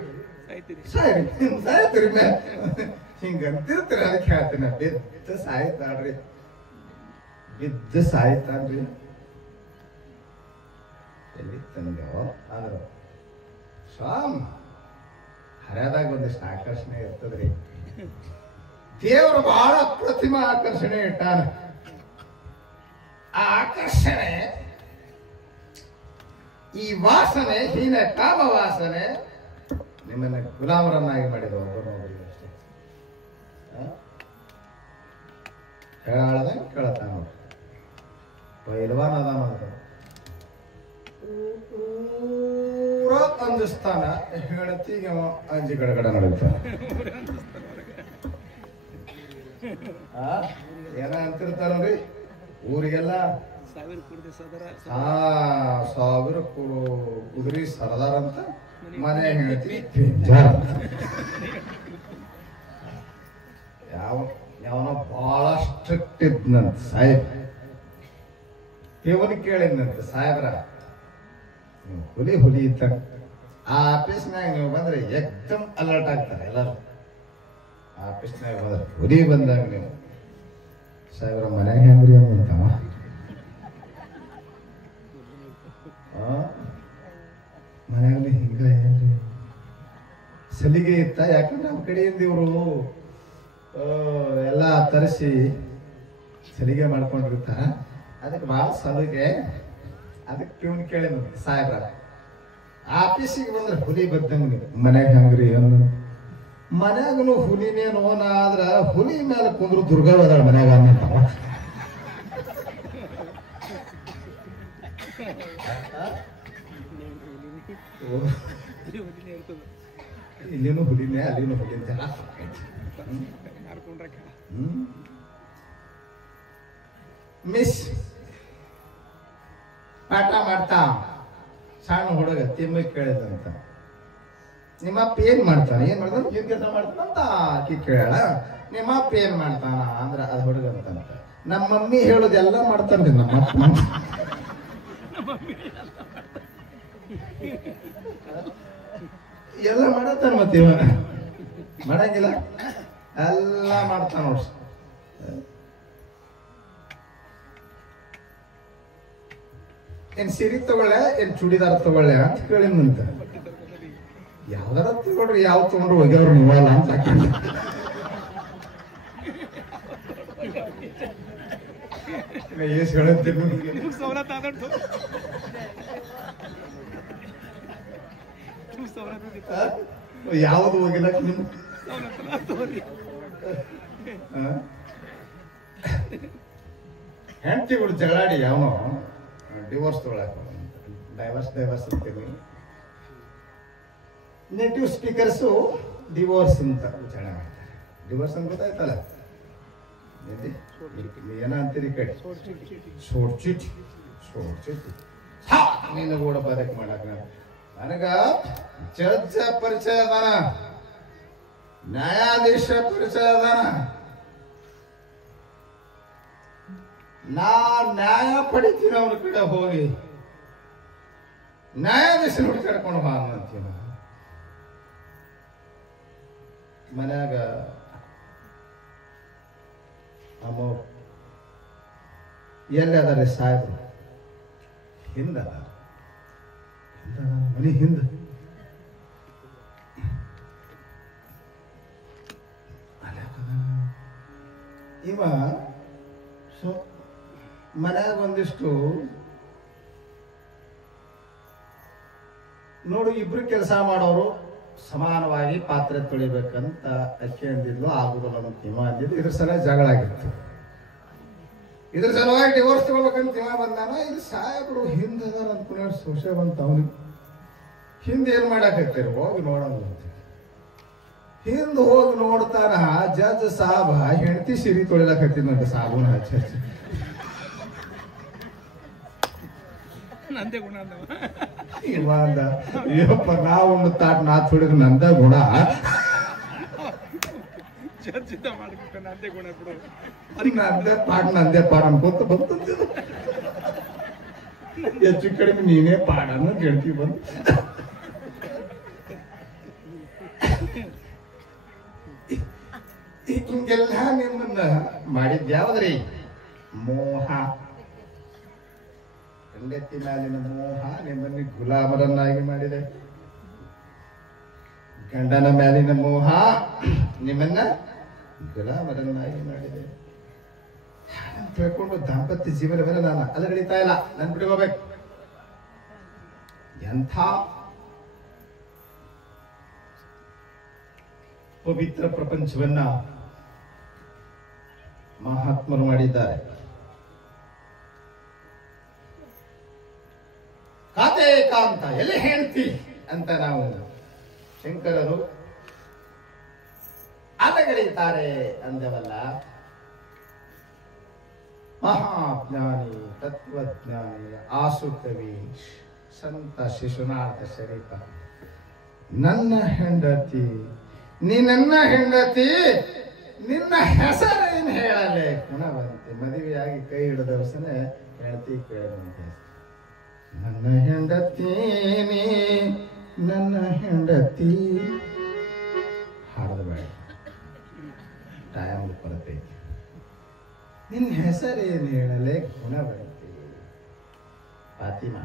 ಸಾಯ್ತಿರಿ ಮ್ಯಾಲ ಹಿಂಗಂತಿರ್ತೀರಿ ಅದಕ್ಕೆ ಹೇಳ್ತೀನಿ ಬಿದ್ದು ಸಾಯ್ತಾಳ್ರಿ ಬಿದ್ದು ಸಾಯ್ತಾನ್ರಿ ಎಲ್ಲಿ ತಂದೆವ ಅಂದ್ರು ಸ್ವಾಮ್ ಹರ್ಯಾದಾಗ ಒಂದಿಷ್ಟು ಆಕರ್ಷಣೆ ಇರ್ತದ್ರಿ ದೇವರು ಬಹಳ ಅಪ್ರತಿಮ ಆಕರ್ಷಣೆ ಇಟ್ಟಾನ ಆ ಆಕರ್ಷಣೆ ಈ ವಾಸನೆ ಹೀನ ಕಾಮ ವಾಸನೆ ನಿಮ್ಮನ್ನ ಗುಲಾಮರನ್ನಾಗಿ ಮಾಡಿದ ಒಬ್ಬರೊಬ್ಬರಿಗೆ ಅಷ್ಟೇ ಹೇಳದಂಗೆ ಕೇಳತಾನ ಪೈಲ್ವಾನ್ ಅದಾನ ಪೂರ ಅಂದಿಸ್ತಾನ ಹೇಳ್ತಿಗೆ ಅಂಜಿ ಗಡಗಡ ನಡುತ್ತಾನ ಏನ ಅಂತಿರ್ತಾರಲ್ರಿ ಊರಿಗೆಲ್ಲ 1000 ಕುದುರೆ ಸರದಾರ ಅಂತ ಮನೆ ಹೇಳ್ತಿ ಯಾವನೋ ಬಹಳ ಸ್ಟ್ರಿಕ್ಟ್ ಇದ್ನಂತ ಸಾಹೇಬ್ ಇವನ್ ಕೇಳಿದ್ನಂತ ಸಾಹೇಬ್ರ ಹುಲಿ ಇದ್ದ ಆ ಆಫೀಸ್ನಾಗ ನೀವು ಬಂದ್ರೆ ಏಕ್ದಮ್ ಅಲರ್ಟ್ ಆಗ್ತಾರೆ ಎಲ್ಲರೂ ಆಫೀಸ್ನಾಗ ಬಂದ್ರೆ ಹುಲಿ ಬಂದಾಗ ನೀವು ಸಾಹೇಬ್ರ ಮನ್ಯಾಗ ಹೆಂಗ್ರಿ ಅಂತಾವ ಮನ್ಯಾಗಲಿ ಹಿಂಗ ಏನ್ರಿ ಸಲಿಗೆ ಇತ್ತ ಯಾಕಂದ್ರೆ ನಮ್ಮ ಕಡೆಯಿಂದ ಇವರು ಎಲ್ಲ ತರಿಸಿ ಸಲಿಗೆ ಮಾಡ್ಕೊಂಡಿರ್ತಾರ ಅದಕ್ಕೆ ಬಹಳ ಸಲಿಗೆ ಅದಕ್ಕೆ ಇವನ್ ಕೇಳಿದ ಸಾಹೇಬ್ರ ಆಫೀಸಿಗೆ ಬಂದ್ರೆ ಹುಲಿ ಬದ್ದಂಗ ನೀವು ಮನ್ಯಾಗ ಹೆಂಗ್ರಿ ಅಂದ ಮನ್ಯಾಗನು ಹುಲಿನೇ ನೋನ ಆದ್ರ ಹುಲಿ ಮೇಲೆ ಕುಂದ್ರು ದುರ್ಗವದಾಳ ಮನ್ಯಾಗ ಅನ್ನಂತಾವ ಇಲ್ಲಿನೂ ಹುಲಿನೇ ಅಲ್ಲಿನೂ ಹುಲಿಂತ ಮಿಸ್ ಪಾಠ ಮಾಡ್ತಾ ಸಣ್ಣ ಹುಡುಗ ತಿಮ್ಮ ಕೇಳಿದಂತ ನಿಮ್ಮಪ್ಪ ಏನ್ ಮಾಡ್ತಾನ ಏನ್ ಮಾಡ್ತಾನ ಏನ್ ಕೆಲಸ ಮಾಡ್ತಾನಂತ ಆಕಿ ಕೇಳ ನಿಮ್ಮಪ್ಪ ಏನ್ ಮಾಡ್ತಾನ ಅಂದ್ರ ಅದ್ ಹುಡುಗ ಅಂತಂತ ನಮ್ಮ ಮಮ್ಮಿ ಹೇಳೋದೆಲ್ಲ ಮಾಡ್ತಾನ್ರಿ ನಮ್ಮಪ್ಪ ಎಲ್ಲ ಮಾಡತ್ತಾನ ಮತ್ತೆ ಇವ ಮಾಡಂಗಿಲ್ಲ ಎಲ್ಲ ಮಾಡ್ತಾನ ನೋಡ್ರಿ ಏನ್ ಸೀರೆ ತಗೊಳ್ಳೆ ಏನ್ ಚೂಡಿದಾರ ತಗೊಳ್ಳೆ ಅಂತ ಕೇಳಿದಂತ ಯಾವ್ದಾರ ತಗೊಳ್ರಿ ಯಾವ ತಗೊಂಡ್ರು ಹೋಗ್ಯವ್ರು ನೀವಲ್ಲ ಅಂತ ಹಾಕೊಂಡ ಎಷ್ಟು ಹೇಳತ್ತೀನಿ ಯಾವ್ದು ಹೋಗಿಲ್ಲ ನಿಮ್ ಹೆಂಡತಿಗಳು ಜಗಳಾಡಿ ಯಾವನೋ ಡಿವೋರ್ಸ್ ತಗೊಳಕ ಡೈವರ್ಸ್ ಅಂತೀವಿ ನೆಟಿವ್ ಸ್ಪೀಕರ್ಸು ಡಿವೋರ್ಸ್ ಅಂತ ಜಗಳ ಮಾಡ್ತಾರೆ ಡಿವೋರ್ಸ್ ಅಂತ ಗೊತ್ತಾಯ್ತಲ್ಲ ಏನ ಅಂತೀರಿ ಕಡೆ ಸೋಡ್ಚಿಟ್ ನೀನು ಕೂಡ ಬದಕ್ ಮಾಡಕ ನನಗ ಜಡ್ಜ ಪರಿಚಯ ಅದಾನ ನ್ಯಾಯಾಧೀಶ ಪರಿಚಯ ಅದಾನ ನಾ ನ್ಯಾಯ ಪಡಿತೀನಿ ಅವ್ರ ಕಡೆ ಹೋಗಿ ನ್ಯಾಯಾಧೀಶ ನೋಡಿ ಕರ್ಕೊಂಡು ಬಾ ಅಂತೀನ ಮನ್ಯಾಗ ಅಮ್ಮ ಎಲ್ಲಿ ಅದಾರೆ ಸಾಹೇಬ್ರು ಹಿಂದದ ಮನೆ ಹಿಂದ ಇವ ಮನ್ಯಾಗ ಒಂದಿಷ್ಟು ನೋಡು, ಇಬ್ರು ಕೆಲಸ ಮಾಡೋರು ಸಮಾನವಾಗಿ ಪಾತ್ರೆ ತೊಳಿಬೇಕಂತ ಅಕ್ಕಿ ಅಂದಿದ್ಲು, ಆಗುದಿಲ್ಲ ಅಂತ ಇವ ಅಂದಿದ್ದು. ಇದ್ರ ಸಲ ಜಗಳ ಆಗಿತ್ತು. ಇದ್ರ ಸಲುವಾಗಿ ಡಿವೋರ್ಸ್ ತಗೋಬೇಕಂತ ಇವ ಬಂದಾನ. ಇದು ಸಾಹೇಬ್ರು ಹಿಂದದಾರ ಅನ್ಕೊಂಡ ಸೋಷೆ ಬಂತ ಅವನಿಗೆ. ಹಿಂದೆ ಏನ್ ಮಾಡಾಕತ್ತೀರಿ, ಹೋಗಿ ನೋಡೋಣ ಅಂತ ಹಿಂದ್ ಹೋಗಿ ನೋಡ್ತಾರ. ಜಜ್ ಸಾಬ ಹೆಂಡತಿ ಸಿರಿ ತೊಳಿಲಕತ್ತಿದ್ನಂತ ಸಾಬೂನ್ ಹಚ್ಚಿ ಹಚ್ಚಿ. ಇವ ಅಂದ, ಅಯ್ಯಪ್ಪ ನಾವು ಒಂದು ತಾಟ್ ನಾ ತೊಳಿದ್ರು ನಂದ ಗುಣ. ನಂದೇ ಪಾಡ್ ನಂದೇ ಪಾಡ್ ಅನ್ಕೊಂತ ಬಂತ. ಹೆಚ್ಚು ಕಡಿಮೆ ನೀನೇ ಪಾಡ ಅನ್ನೋ ಗೆಳತಿ ಬಂತು. ಹಿಂಗೆಲ್ಲ ನಿಮ್ಮನ್ನ ಮಾಡಿದ್ ಯಾವ್ದ್ರಿ? ಮೋಹ. ಹೆಂಡತಿ ಮೇಲಿನ ಮೋಹ ನಿಮ್ಮನ್ನ ಗುಲಾಮರನ್ನಾಗಿ ಮಾಡಿದೆ. ಗಂಡನ ಮೇಲಿನ ಮೋಹ ನಿಮ್ಮನ್ನ ಗುಲಾಮರನ್ನಾಗಿ ಮಾಡಿದೆ. ತಿಳ್ಕೊಂಡು ದಾಂಪತ್ಯ ಜೀವನವನ್ನ ನಾನು ಅಲಗಡಿತಾ ಇಲ್ಲ, ನನ್ ಬಿಟ್ಕೋಬೇಕು. ಎಂಥ ಪವಿತ್ರ ಪ್ರಪಂಚವನ್ನ ಮಹಾತ್ಮರು ಮಾಡಿದ್ದಾರೆ. ಕಾತೆ ಕಾಂತ ಎಲ್ಲಿ ಹೆಂಡ್ತಿ ಅಂತ ನಾವು ಶಂಕರರು ಅಲಗಡಿತಾರೆ ಅಂದವಲ್ಲ. ಮಹಾಜ್ಞಾನಿ ತತ್ವಜ್ಞಾನಿ ಆಸುಕವಿ ಸಂತ ಶಿಶುನಾಥ ಶರೀಫ, ನನ್ನ ಹೆಂಡತಿ ನೀ ನನ್ನ ಹೆಂಡತಿ, ನಿನ್ನ ಹೆಸರೇನು ಹೇಳಲೆ ಗುಣವಂತೆ. ಮದುವೆಯಾಗಿ ಕೈ ಹಿಡಿದವಸನೆ ಹೆಂಡತಿ ಕೇಳಂತೆ. ನನ್ನ ಹೆಂಡತಿ ನೀ ನನ್ನ ಹೆಂಡತಿ ಹಾಡದ ಬೇಡ, ಟೈಮ್ ಬರ್ತೈತಿ. ನಿನ್ನ ಹೆಸರೇನು ಹೇಳಲೆ ಗುಣವಂತೆ. ಫಾತಿಮಾ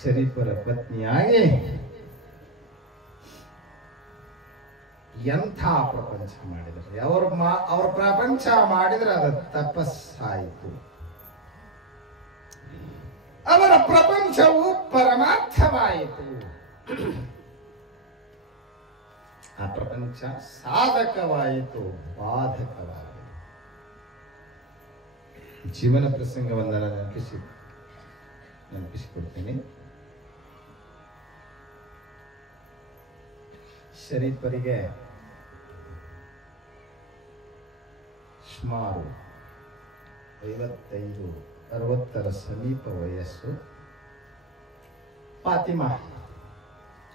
ಶರೀಫರ ಪತ್ನಿಯಾಗಿ ಎಂಥ ಪ್ರಪಂಚ ಮಾಡಿದ್ರೆ. ಅವ್ರ ಪ್ರಪಂಚ ಮಾಡಿದ್ರೆ ಅದು ತಪಸ್ಸಾಯಿತು. ಅವರ ಪ್ರಪಂಚವು ಪರಮಾರ್ಥವಾಯಿತು. ಆ ಪ್ರಪಂಚ ಸಾಧಕವಾಯಿತು, ಬಾಧಕವಾಯಿತು. ಜೀವನ ಪ್ರಸಂಗವನ್ನ ನೆನಪಿಸಿಕೊಡ್ತೀನಿ. ಶರೀಫರಿಗೆ ಸುಮಾರು 55-60 ಸಮೀಪ ವಯಸ್ಸು. ಫಾತಿಮಾ,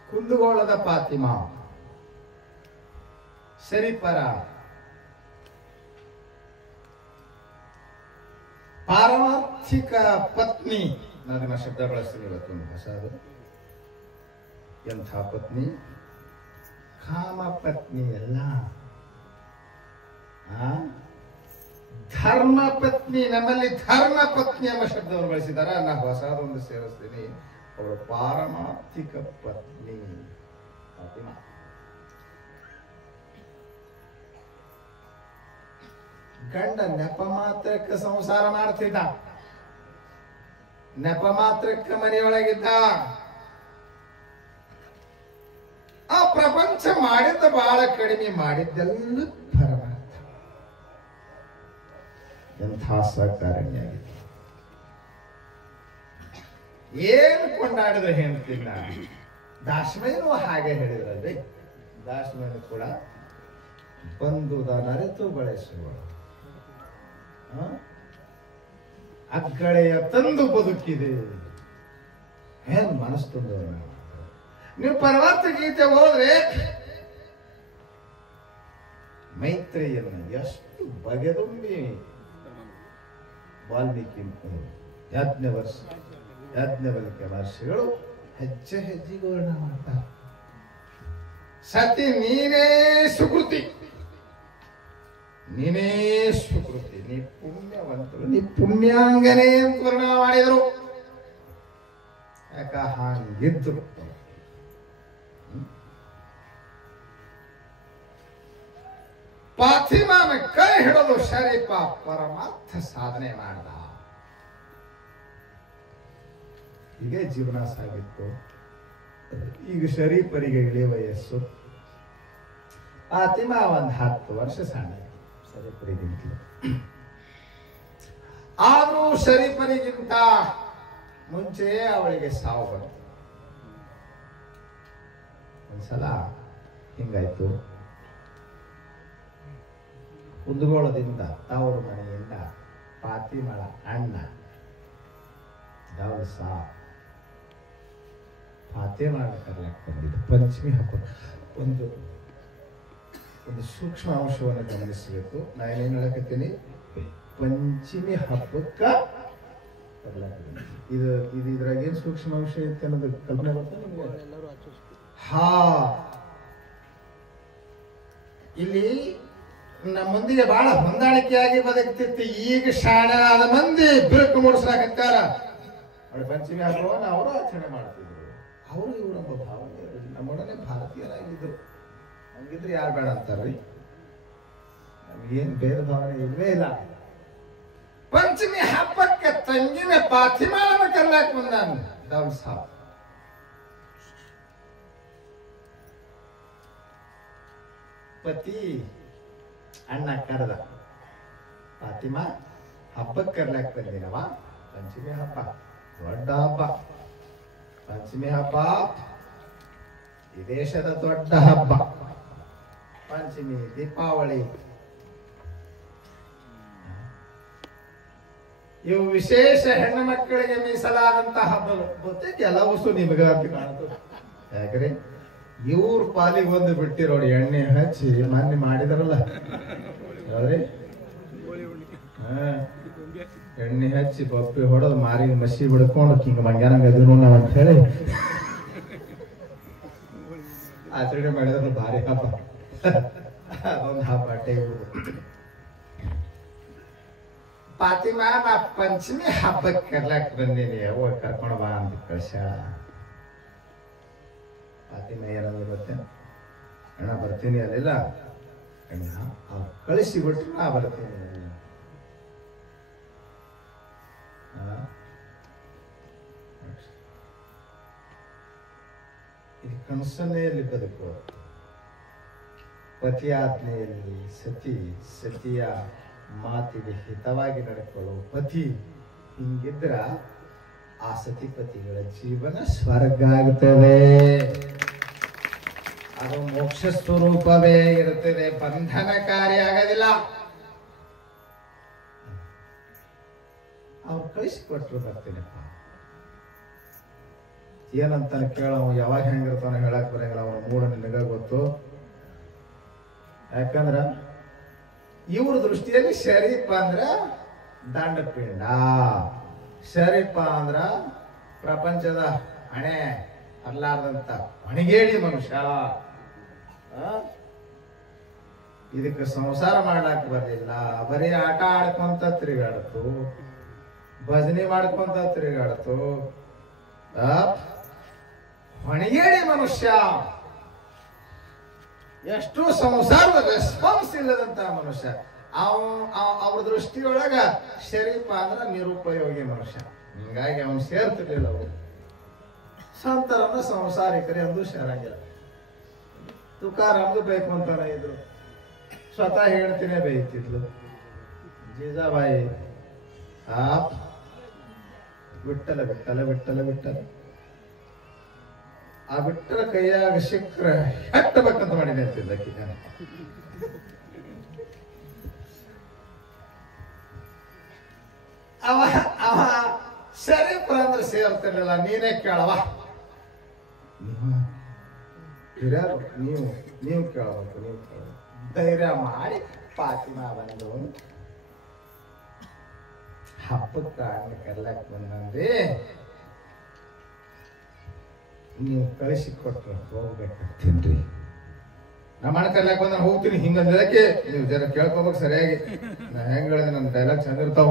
ಕುಂದಗೋಳದ ಫಾತಿಮಾ ಶರೀಫರ ಪಾರಮಾರ್ಥಿಕ ಪತ್ನಿ. ನಾನು ಶಬ್ದ ಬಳಸ್ತೀನಿ ಇವತ್ತು, ಹೊಸದು. ಎಂಥ ಪತ್ನಿ? ಕಾಮ ಪತ್ನಿ ಅಲ್ಲ, ಧರ್ಮ ಪತ್ನಿ. ನಮ್ಮಲ್ಲಿ ಧರ್ಮ ಪತ್ನಿ ಎಂಬ ಶಬ್ದವನ್ನು ಬಳಸಿದಾರ, ನಾ ಹೊಸದೊಂದು ಸೇರಿಸ್ತೀನಿ. ಅವಳು ಪಾರಮಾರ್ಥಿಕ ಪತ್ನಿ ಫಾತಿಮಾ. ಗಂಡ ನೆಪ ಮಾತ್ರಕ್ಕೆ ಸಂಸಾರ ಮಾಡ್ತಿದ್ದ, ನೆಪ ಮಾತ್ರಕ್ಕೆ ಮನೆಯೊಳಗಿದ್ದ. ಆ ಪ್ರಪಂಚ ಮಾಡಿದ್ದ ಬಹಳ ಕಡಿಮೆ, ಮಾಡಿದ್ದೆಲ್ಲ ಪರಮಾರ್ಥ. ಎಂಥ ಸಹಕಾರಿಯಾಗಿತ್ತು. ಏನು ಕೊಂಡಾಡಿದ್ರೆ ಹೇಳ್ತಿಲ್ಲ. ದಾಶ್ಮಯನು ಹಾಗೆ ಹೇಳಿದ್ರಲ್ಲಿ. ದಾಶ್ಮಯನು ಕೂಡ ಬಂದುದನರಿತು ಬಳಸುವ ಅಗ್ಗಳೆಯ ತಂದು ಬದುಕಿದೆ. ಏನ್ ಮನಸ್ಸು ತಂದವರು. ನೀವು ಪರಮಾರ್ಥ ಗೀತೆ ಹೋದ್ರೆ ಮೈತ್ರಿಯನ್ನು ಎಷ್ಟು ಬಗೆದುಂಬಿ ವಾಲ್ಮೀಕಿ ಯಾಜ್ಞವಲ್ಕ್ಯ ಮಹರ್ಷಿಗಳು ಹೆಜ್ಜೆ ಹೆಜ್ಜೆಗೂ ವರ್ಣ ಮಾಡ್ತಾರೆ. ಸತಿ ನೀನೇ ಸುಕೃತಿ, ನೀನೇ ಸುಕೃತಿ, ನೀ ಪುಣ್ಯವಂತರು, ನೀ ಪುಣ್ಯಾಂಗನೇ ಅಂತ ವರ್ಣ ಮಾಡಿದರು. ಯಾಕ ಹಾಗಿದ್ರು. ಫಾತಿಮಾನ ಕೈ ಹಿಡಿದು ಶರೀಫ ಪರಮಾರ್ಥ ಸಾಧನೆ ಮಾಡ್ದ. ಹೀಗೆ ಜೀವನ ಸಾಗಿತ್ತು. ಈಗ ಶರೀಫರಿಗೆ ಇಳಿ ವಯಸ್ಸು. ಫಾತಿಮಾ ಒಂದು 10 ವರ್ಷ ಸಣ್ಣ ಶರೀಫರಿಗಿಂತಲೂ. ಆದ್ರೂ ಶರೀಫರಿಗಿಂತ ಮುಂಚೆ ಅವಳಿಗೆ ಸಾವು ಬಂತು. ಒಂದ್ಸಲ ಹಿಂಗಾಯ್ತು. ಕುಂದಗೋಳದಿಂದ ತವರು ಮನೆಯಿಂದ ಫಾತಿಮಳ ಅಣ್ಣ ದೌಲ್ ಸಾಬ್ ಫಾತಿಮಾ ಕರ್ಲಕ್ಕೆ ಬಂದಿದ್ದು. ಪಂಚಮಿ ಹಬ್ಬ ಒಂದು ಸೂಕ್ಷ್ಮ ಅಂಶವನ್ನು ಗಮನಿಸಬೇಕು. ನಾನೇನು ಹೇಳಕತ್ತೀನಿ, ಪಂಚಮಿ ಹಬ್ಬಕ್ಕ ಇದು ಇದ್ರಾಗ ಏನ್ ಸೂಕ್ಷ್ಮ ಅಂಶ ಐತೆ ಅನ್ನೋದು ಕಲ್ಪನೆ ಬರ್ತದೆ ನಿಮ್ಗೆ? ಹಾ, ಇಲ್ಲಿ ನಮ್ಮೊಂದಿಗೆ ಬಹಳ ಹೊಂದಾಣಿಕೆಯಾಗಿ ಬದುಕ್ತಿತ್ತು. ಈಗ ಶಾಣೆಯಾದ ಮಂದಿ ಬಿರುಕು ಮೂಡಿಸ್ಲಾಕತ್ತಾರ. ಅವಳು ಪಂಚಮಿ ಹಬ್ಬವನ್ನು ಅವರು ಆಚರಣೆ ಮಾಡ್ತಿದ್ರು. ಅವರು ಇವರೊಬ್ಬ ಭಾವನೆ ನಮ್ಮೊಡನೆ ಭಾರತೀಯರಾಗಿದ್ರು. ಹಂಗಿದ್ರೆ ಯಾರು ಬೇಡ ಅಂತಾರ್ರಿ? ನಮ್ಗೇನ್ ಭೇದ ಭಾವನೆ ಇಲ್ವೇ ಇಲ್ಲ. ಪಂಚಮಿ ಹಬ್ಬಕ್ಕೆ ತಂಗಿನ ಫಾತಿಮಾಳನ್ನ ಕರ್ಲಾಕ್ ಬಂದಾನು ದೌಲ್ ಸಾಬ್. ಪತಿ ಅಣ್ಣ ಕರೆದ, ಫಾತಿಮಾ ಹಬ್ಬಕ್ಕೆ ಕರ್ಲಾಕ್ ಬಂದಿನವ. ಪಂಚಮಿ ಹಬ್ಬ ದೊಡ್ಡ ಹಬ್ಬ. ಪಂಚಮಿ ಹಬ್ಬ ಈ ದೇಶದ ದೊಡ್ಡ ಹಬ್ಬ. ಪಂಚಮಿ, ದೀಪಾವಳಿ ಇವು ವಿಶೇಷ ಹೆಣ್ಣು ಮಕ್ಕಳಿಗೆ ಮೀಸಲಾದಂತಹ ಹಬ್ಬಗಳು. ಗೊತ್ತೇ ಕೆಲವು ನಿಮಗ ಅಂತ ಕಾಣ್ತದೆ. ಯಾಕ್ರಿ ಇವ್ರ ಪಾಲಿಗೆ ಒಂದು ಬಿಟ್ಟಿರೋಡಿ ಎಣ್ಣೆ ಹಚ್ಚಿ ಮೊನ್ನೆ ಮಾಡಿದಾರಲ್ಲ, ಯಾವ್ದ್ರಿ? ಎಣ್ಣೆ ಹಚ್ಚಿ ಬಪ್ಪಿ ಹೊಡೆದು ಮಾರಿ ಮಸಿ ಬಿಡ್ಕೊಂಡು ಹಿಂಗ ಮಂಗ್ಯಾನಂಗ ಅದೀನು ನಾವ್ ಅಂತ ಹೇಳಿ ಆಚರಣೆ ಮಾಡಿದ್ರು. ಭಾರಿ ಹಬ್ಬ, ಅದೊಂದು ಹಬ್ಬ. ಫಾತಿಮಾ, ನಾ ಪಂಚಮಿ ಹಬ್ಬಕ್ಕೆ ಕರ್ಲಾಕ್ ಬಂದೀನಿ, ಅವ ಕರ್ಕೊಂಡು ಬಾ ಅಂತ ಕಳ್ಸ್ಯಾಳ. ಫಾತಿಮಾ ಏನಂದ್ರೆ ಗೊತ್ತೇ, ಅಣ್ಣ ಬರ್ತೀನಿ ಅಲ್ಲಿಲ್ಲ, ಅಣ್ಣ ಅವ್ರು ಕಳಿಸಿ ಬಿಟ್ರು ನಾ ಬರ್ತೀನಿ. ಇದು ಕನಸನೆಯಲ್ಲಿ ಬದುಕು. ಪತಿಯಾಜ್ಞೆಯಲ್ಲಿ ಸತಿಯ ಮಾತಿಗೆ ಹಿತವಾಗಿ ನಡ್ಕೊಳ್ಳೋ ಪತಿ ಹಿಂಗಿದ್ರ ಆ ಸತಿಪತಿಗಳ ಜೀವನ ಸ್ವರ್ಗ ಆಗುತ್ತದೆ. ಅದು ಮೋಕ್ಷ ಸ್ವರೂಪವೇ ಇರುತ್ತದೆ, ಬಂಧನಕಾರಿ ಆಗೋದಿಲ್ಲ. ಅವ್ರು ಕಳಿಸಿಕೊಟ್ರು ಬರ್ತೀನಪ್ಪ. ಏನಂತಾನೆ ಕೇಳವ, ಯಾವಾಗ ಹೆಂಗಿರ್ತಾನ ಹೇಳಕ್ ಬರಂಗಿಲ್ಲ. ಅವನ ಮೂಡ ನಿನಗ ಗೊತ್ತು. ಯಾಕಂದ್ರ ಇವ್ರ ದೃಷ್ಟಿಯಲ್ಲಿ ಶರೀಫ ಅಂದ್ರ ದಂಡಪಿಂಡ, ಶರೀಫ ಅಂದ್ರ ಪ್ರಪಂಚದ ಹಣೆ ಅಲ್ಲಾರ್ದಂತ ಹೊಣಗೇಡಿ ಮನುಷ್ಯ. ಇದಕ್ಕೆ ಸಂಸಾರ ಮಾಡ್ಲಾಕ ಬರ್ಲಿಲ್ಲ, ಬರೀ ಆಟ ಆಡ್ಕೊಂತ ತಿರುಗಾಡ್ತು, ಭಜನೆ ಮಾಡ್ಕೊಂತ ತಿರುಗಾಡ್ತು. ಹೊಣಗೇಡಿ ಮನುಷ್ಯ, ಎಷ್ಟು ಸಂಸಾರದ ರೆಸ್ಪಾನ್ಸ್ ಇಲ್ಲದಂತ ಮನುಷ್ಯ. ಅವ್ರ ದೃಷ್ಟಿಯೊಳಗ ಶರೀಫ ಅಂದ್ರ ನಿರುಪಯೋಗಿ ಮನುಷ್ಯ. ಹಿಂಗಾಗಿ ಅವನು ಸೇರ್ತಿರ್ಲಿಲ್ಲ. ಅವರು ಸಂತರನ್ನ ಸಂಸಾರಿಕರೇ ಅಂದು ಸೇರಂಗಿಲ್ಲ. ತುಕಾರಾಮ್ದು ಬೇಕು ಅಂತಾನೆ ಇದ್ರು, ಸ್ವತಃ ಹೇಳ್ತೀನಿ ಬೈತಿದ್ಲು. ಜೀಜಾಬಾಯಿ ಬಿಟ್ಟಲ ಬಿಟ್ಟಲ ಬಿಟ್ಟಲ ಬಿಟ್ಟಲ ಆ ಬಿಟ್ಟಲ ಕೈಯಾಗ ಸಿಕ್ಕ್ರ ಹೆಟ್ಟಬೇಕಂತ ಮಾಡಿದೆ ಅಂತಿದ್ದಕ್ಕಿ. ಅವ ಶರೀಫ ಅಂದ್ರೆ ಸೇರ್ತಿರ್ಲಿಲ್ಲ. ನೀನೇ ಕೇಳವ, ನೀವು ಕೇಳಬೇಕು, ನೀವು ಕೇಳಬೇಕು. ಧೈರ್ಯ ಮಾಡಿ ಫಾತಿಮಾ ಬಂದು ಹಬ್ಬಕ್ಕ ಕರ್ಲಾಕ್ ಬಂದ್ರಿ, ನೀವು ಕಳಿಸಿಕೊಟ್ರೆ ಹೋಗ್ಬೇಕಂತೀನ್ರಿ. ನಮ್ಮ ಅಣ್ಣ ಕರ್ಲಾಕ್ ಬಂದ ಹೋಗ್ತೀನಿ ಹಿಂಗಂದಕ್ಕೆ ನೀವು ಜನ ಕೇಳ್ಕೋಬೇಕು ಸರಿಯಾಗಿ. ನಾ ಹೆಂಗ್ ಹೇಳಿದೆ, ನನ್ನ ಡೈಲಾಗ್ ಚಂದ ಇರ್ತಾವ.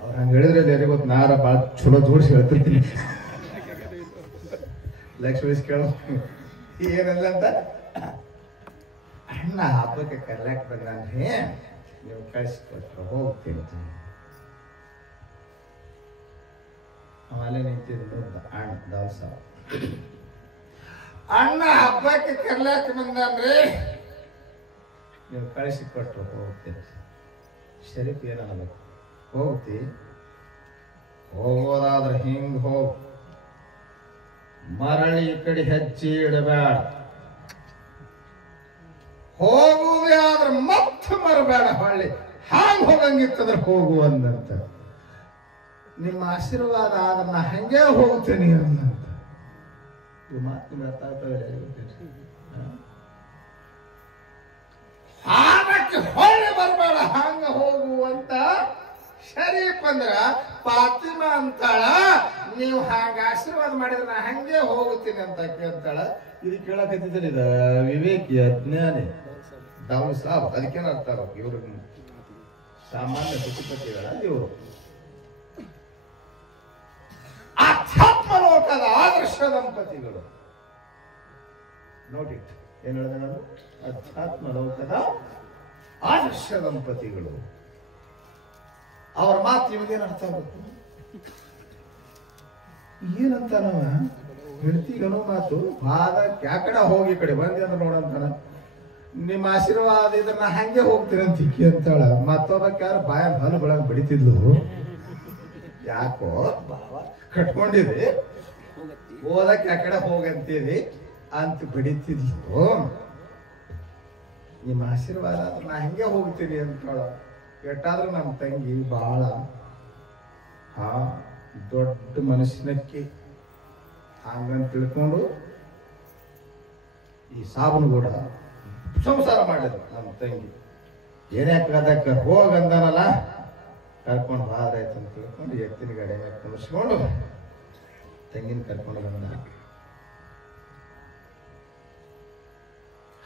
ಅವ್ರು ಹಂಗ ಹೇಳಿದ್ರೆ ಯಾರಿಗೆ ಗೊತ್ತು, ನಾರ ಭಾಳ ಚಲೋ ಜೋಡಿಸಿ ಹೇಳ್ತಿರ್ತೀನಿ. ಲಕ್ಷ್ಮೀ ಕೇಳ ಏನಲ್ಲ ಅಂತ, ಅಣ್ಣ ಹಬ್ಬಕ್ಕೆ ಕರ್ಲಾಕ್ ಬಂದ್ರಿ, ನೀವು ಕಳಿಸಿಕೊಟ್ರೆ ಹೋಗ್ತೀನಿ. ಅಲ್ಲೇ ನಿಂತಿದ್ದು ಅಣ್ಣ ದವಸ ಅಣ್ಣ ಹಬ್ಬಕ್ಕೆ ಕರ್ಲಾಕ ಬಂದ್ರಿ ನೀವು ಕಳಿಸಿ ಕೊಟ್ರು ಹೋಗ್ತೀನಿ ಶರೀಫ್ ಏನಬೇಕು ಹೋಗ್ತಿ ಹೋಗೋದಾದ್ರೆ ಹಿಂಗ್ ಹೋಗ್ ಮರಳಿ ಈ ಕಡೆ ಹೆಜ್ಜೆ ಇಡಬೇಡ ಹೋಗುವುದೇ ಆದ್ರೆ ಮತ್ತೆ ಮರಬೇಡ ಹೊಳ್ಳಿ ಹಾಂಗ್ ಹೋಗಂಗಿತ್ತಂದ್ರೆ ಹೋಗು ಅಂದಂತ ನಿಮ್ಮ ಆಶೀರ್ವಾದ ಆದ್ರೆ ನಾ ಹಂಗೆ ಹೋಗ್ತೇನೆ ಅನ್ನಂತ ಇವು ಮಾತು ಬರ್ತಾವೆ ಹಾಗಕ್ಕೆ ಹೊಳ್ಳಿ ಬರಬೇಡ ಹಂಗ ಹೋಗುವಂತ ಶರೀಫ್ ಅಂದ್ರ ಫಾತಿಮಾ ಅಂತಾಳ ನೀವು ಹಾಗ ಆಶೀರ್ವಾದ ಮಾಡಿದ್ರೆ ನಾ ಹಂಗೆ ಹೋಗುತ್ತೀನಿ ಅಂತ ಕೇಳ್ತಾಳ ಇದು ಕೇಳಕತ್ತಿದ್ದಲ್ಲಿ ಇದ ವಿವೇಕಿ ಅಜ್ಞಾನಿ ದಾವು ಸಾಬ್ ಅದಕ್ಕೇನ ಅರ್ಥ ಇವ್ರ ಸಾಮಾನ್ಯ ಸತಿಪತಿಗಳ ಇವರು ಆಧ್ಯಾತ್ಮ ಲೋಕದ ಆದರ್ಶ ದಂಪತಿಗಳು ನೋಡಿ ಏನ್ ಹೇಳಿದೆ ನಾನು ಅಧ್ಯಾತ್ಮ ಲೋಕದ ಆದರ್ಶ ದಂಪತಿಗಳು ಅವ್ರ ಮಾತು ನಿಮಗೇನು ಅರ್ಥ ಆಗುತ್ತೆ ಏನಂತಾನವ ಹೆಂಡತಿಗನೋ ಮಾತು ಬಾದ ಯಾಕಡೆ ಹೋಗಿ ಈ ಕಡೆ ಬಂದಿ ಅಂದ್ರೆ ನೋಡಂತಾನ ನಿಮ್ಮ ಆಶೀರ್ವಾದ ಇದನ್ನ ಹಂಗೆ ಹೋಗ್ತೀರಿ ಅಂತ ಇಕ್ಕಿ ಅಂತಾಳ ಮತ್ತೊಬ್ಬಕ್ಕೆ ಯಾರು ಬಾಯ ಹಾಲು ಬೆಳಗ್ ಬಡಿತಿದ್ಲು ಯಾಕೋ ಕಟ್ಕೊಂಡಿರಿ ಓದಕ್ಕೆ ಆ ಕಡೆ ಹೋಗಂತೀರಿ ಅಂತ ಬಡಿತಿದ್ಲು ನಿಮ್ಮ ಆಶೀರ್ವಾದ ನಾ ಹಂಗೆ ಹೋಗ್ತೀನಿ ಅಂತಾಳ ಎಟ್ಟಾದ್ರೂ ನಮ್ಮ ತಂಗಿ ಬಹಳ ದೊಡ್ಡ ಮನುಷ್ಯನಕ್ಕೆ ಹಂಗಂತ ತಿಳ್ಕೊಂಡು ಈ ಸಾಬನು ಕೂಡ ಸಂಸಾರ ಮಾಡಿದ್ರು ನಮ್ಮ ತಂಗಿ ಏನ್ಯಾಕದಕ್ಕೆ ಹೋಗಂದನಲ್ಲ ಕರ್ಕೊಂಡು ಬಾದ್ರಾಯ್ತು ಅಂತ ತಿಳ್ಕೊಂಡು ಎತ್ತಿನ ಗಾಡಿ ಮೇಲೆ ಕುಣಿಸ್ಕೊಂಡು ತಂಗಿನ ಕರ್ಕೊಂಡು ಬಂದ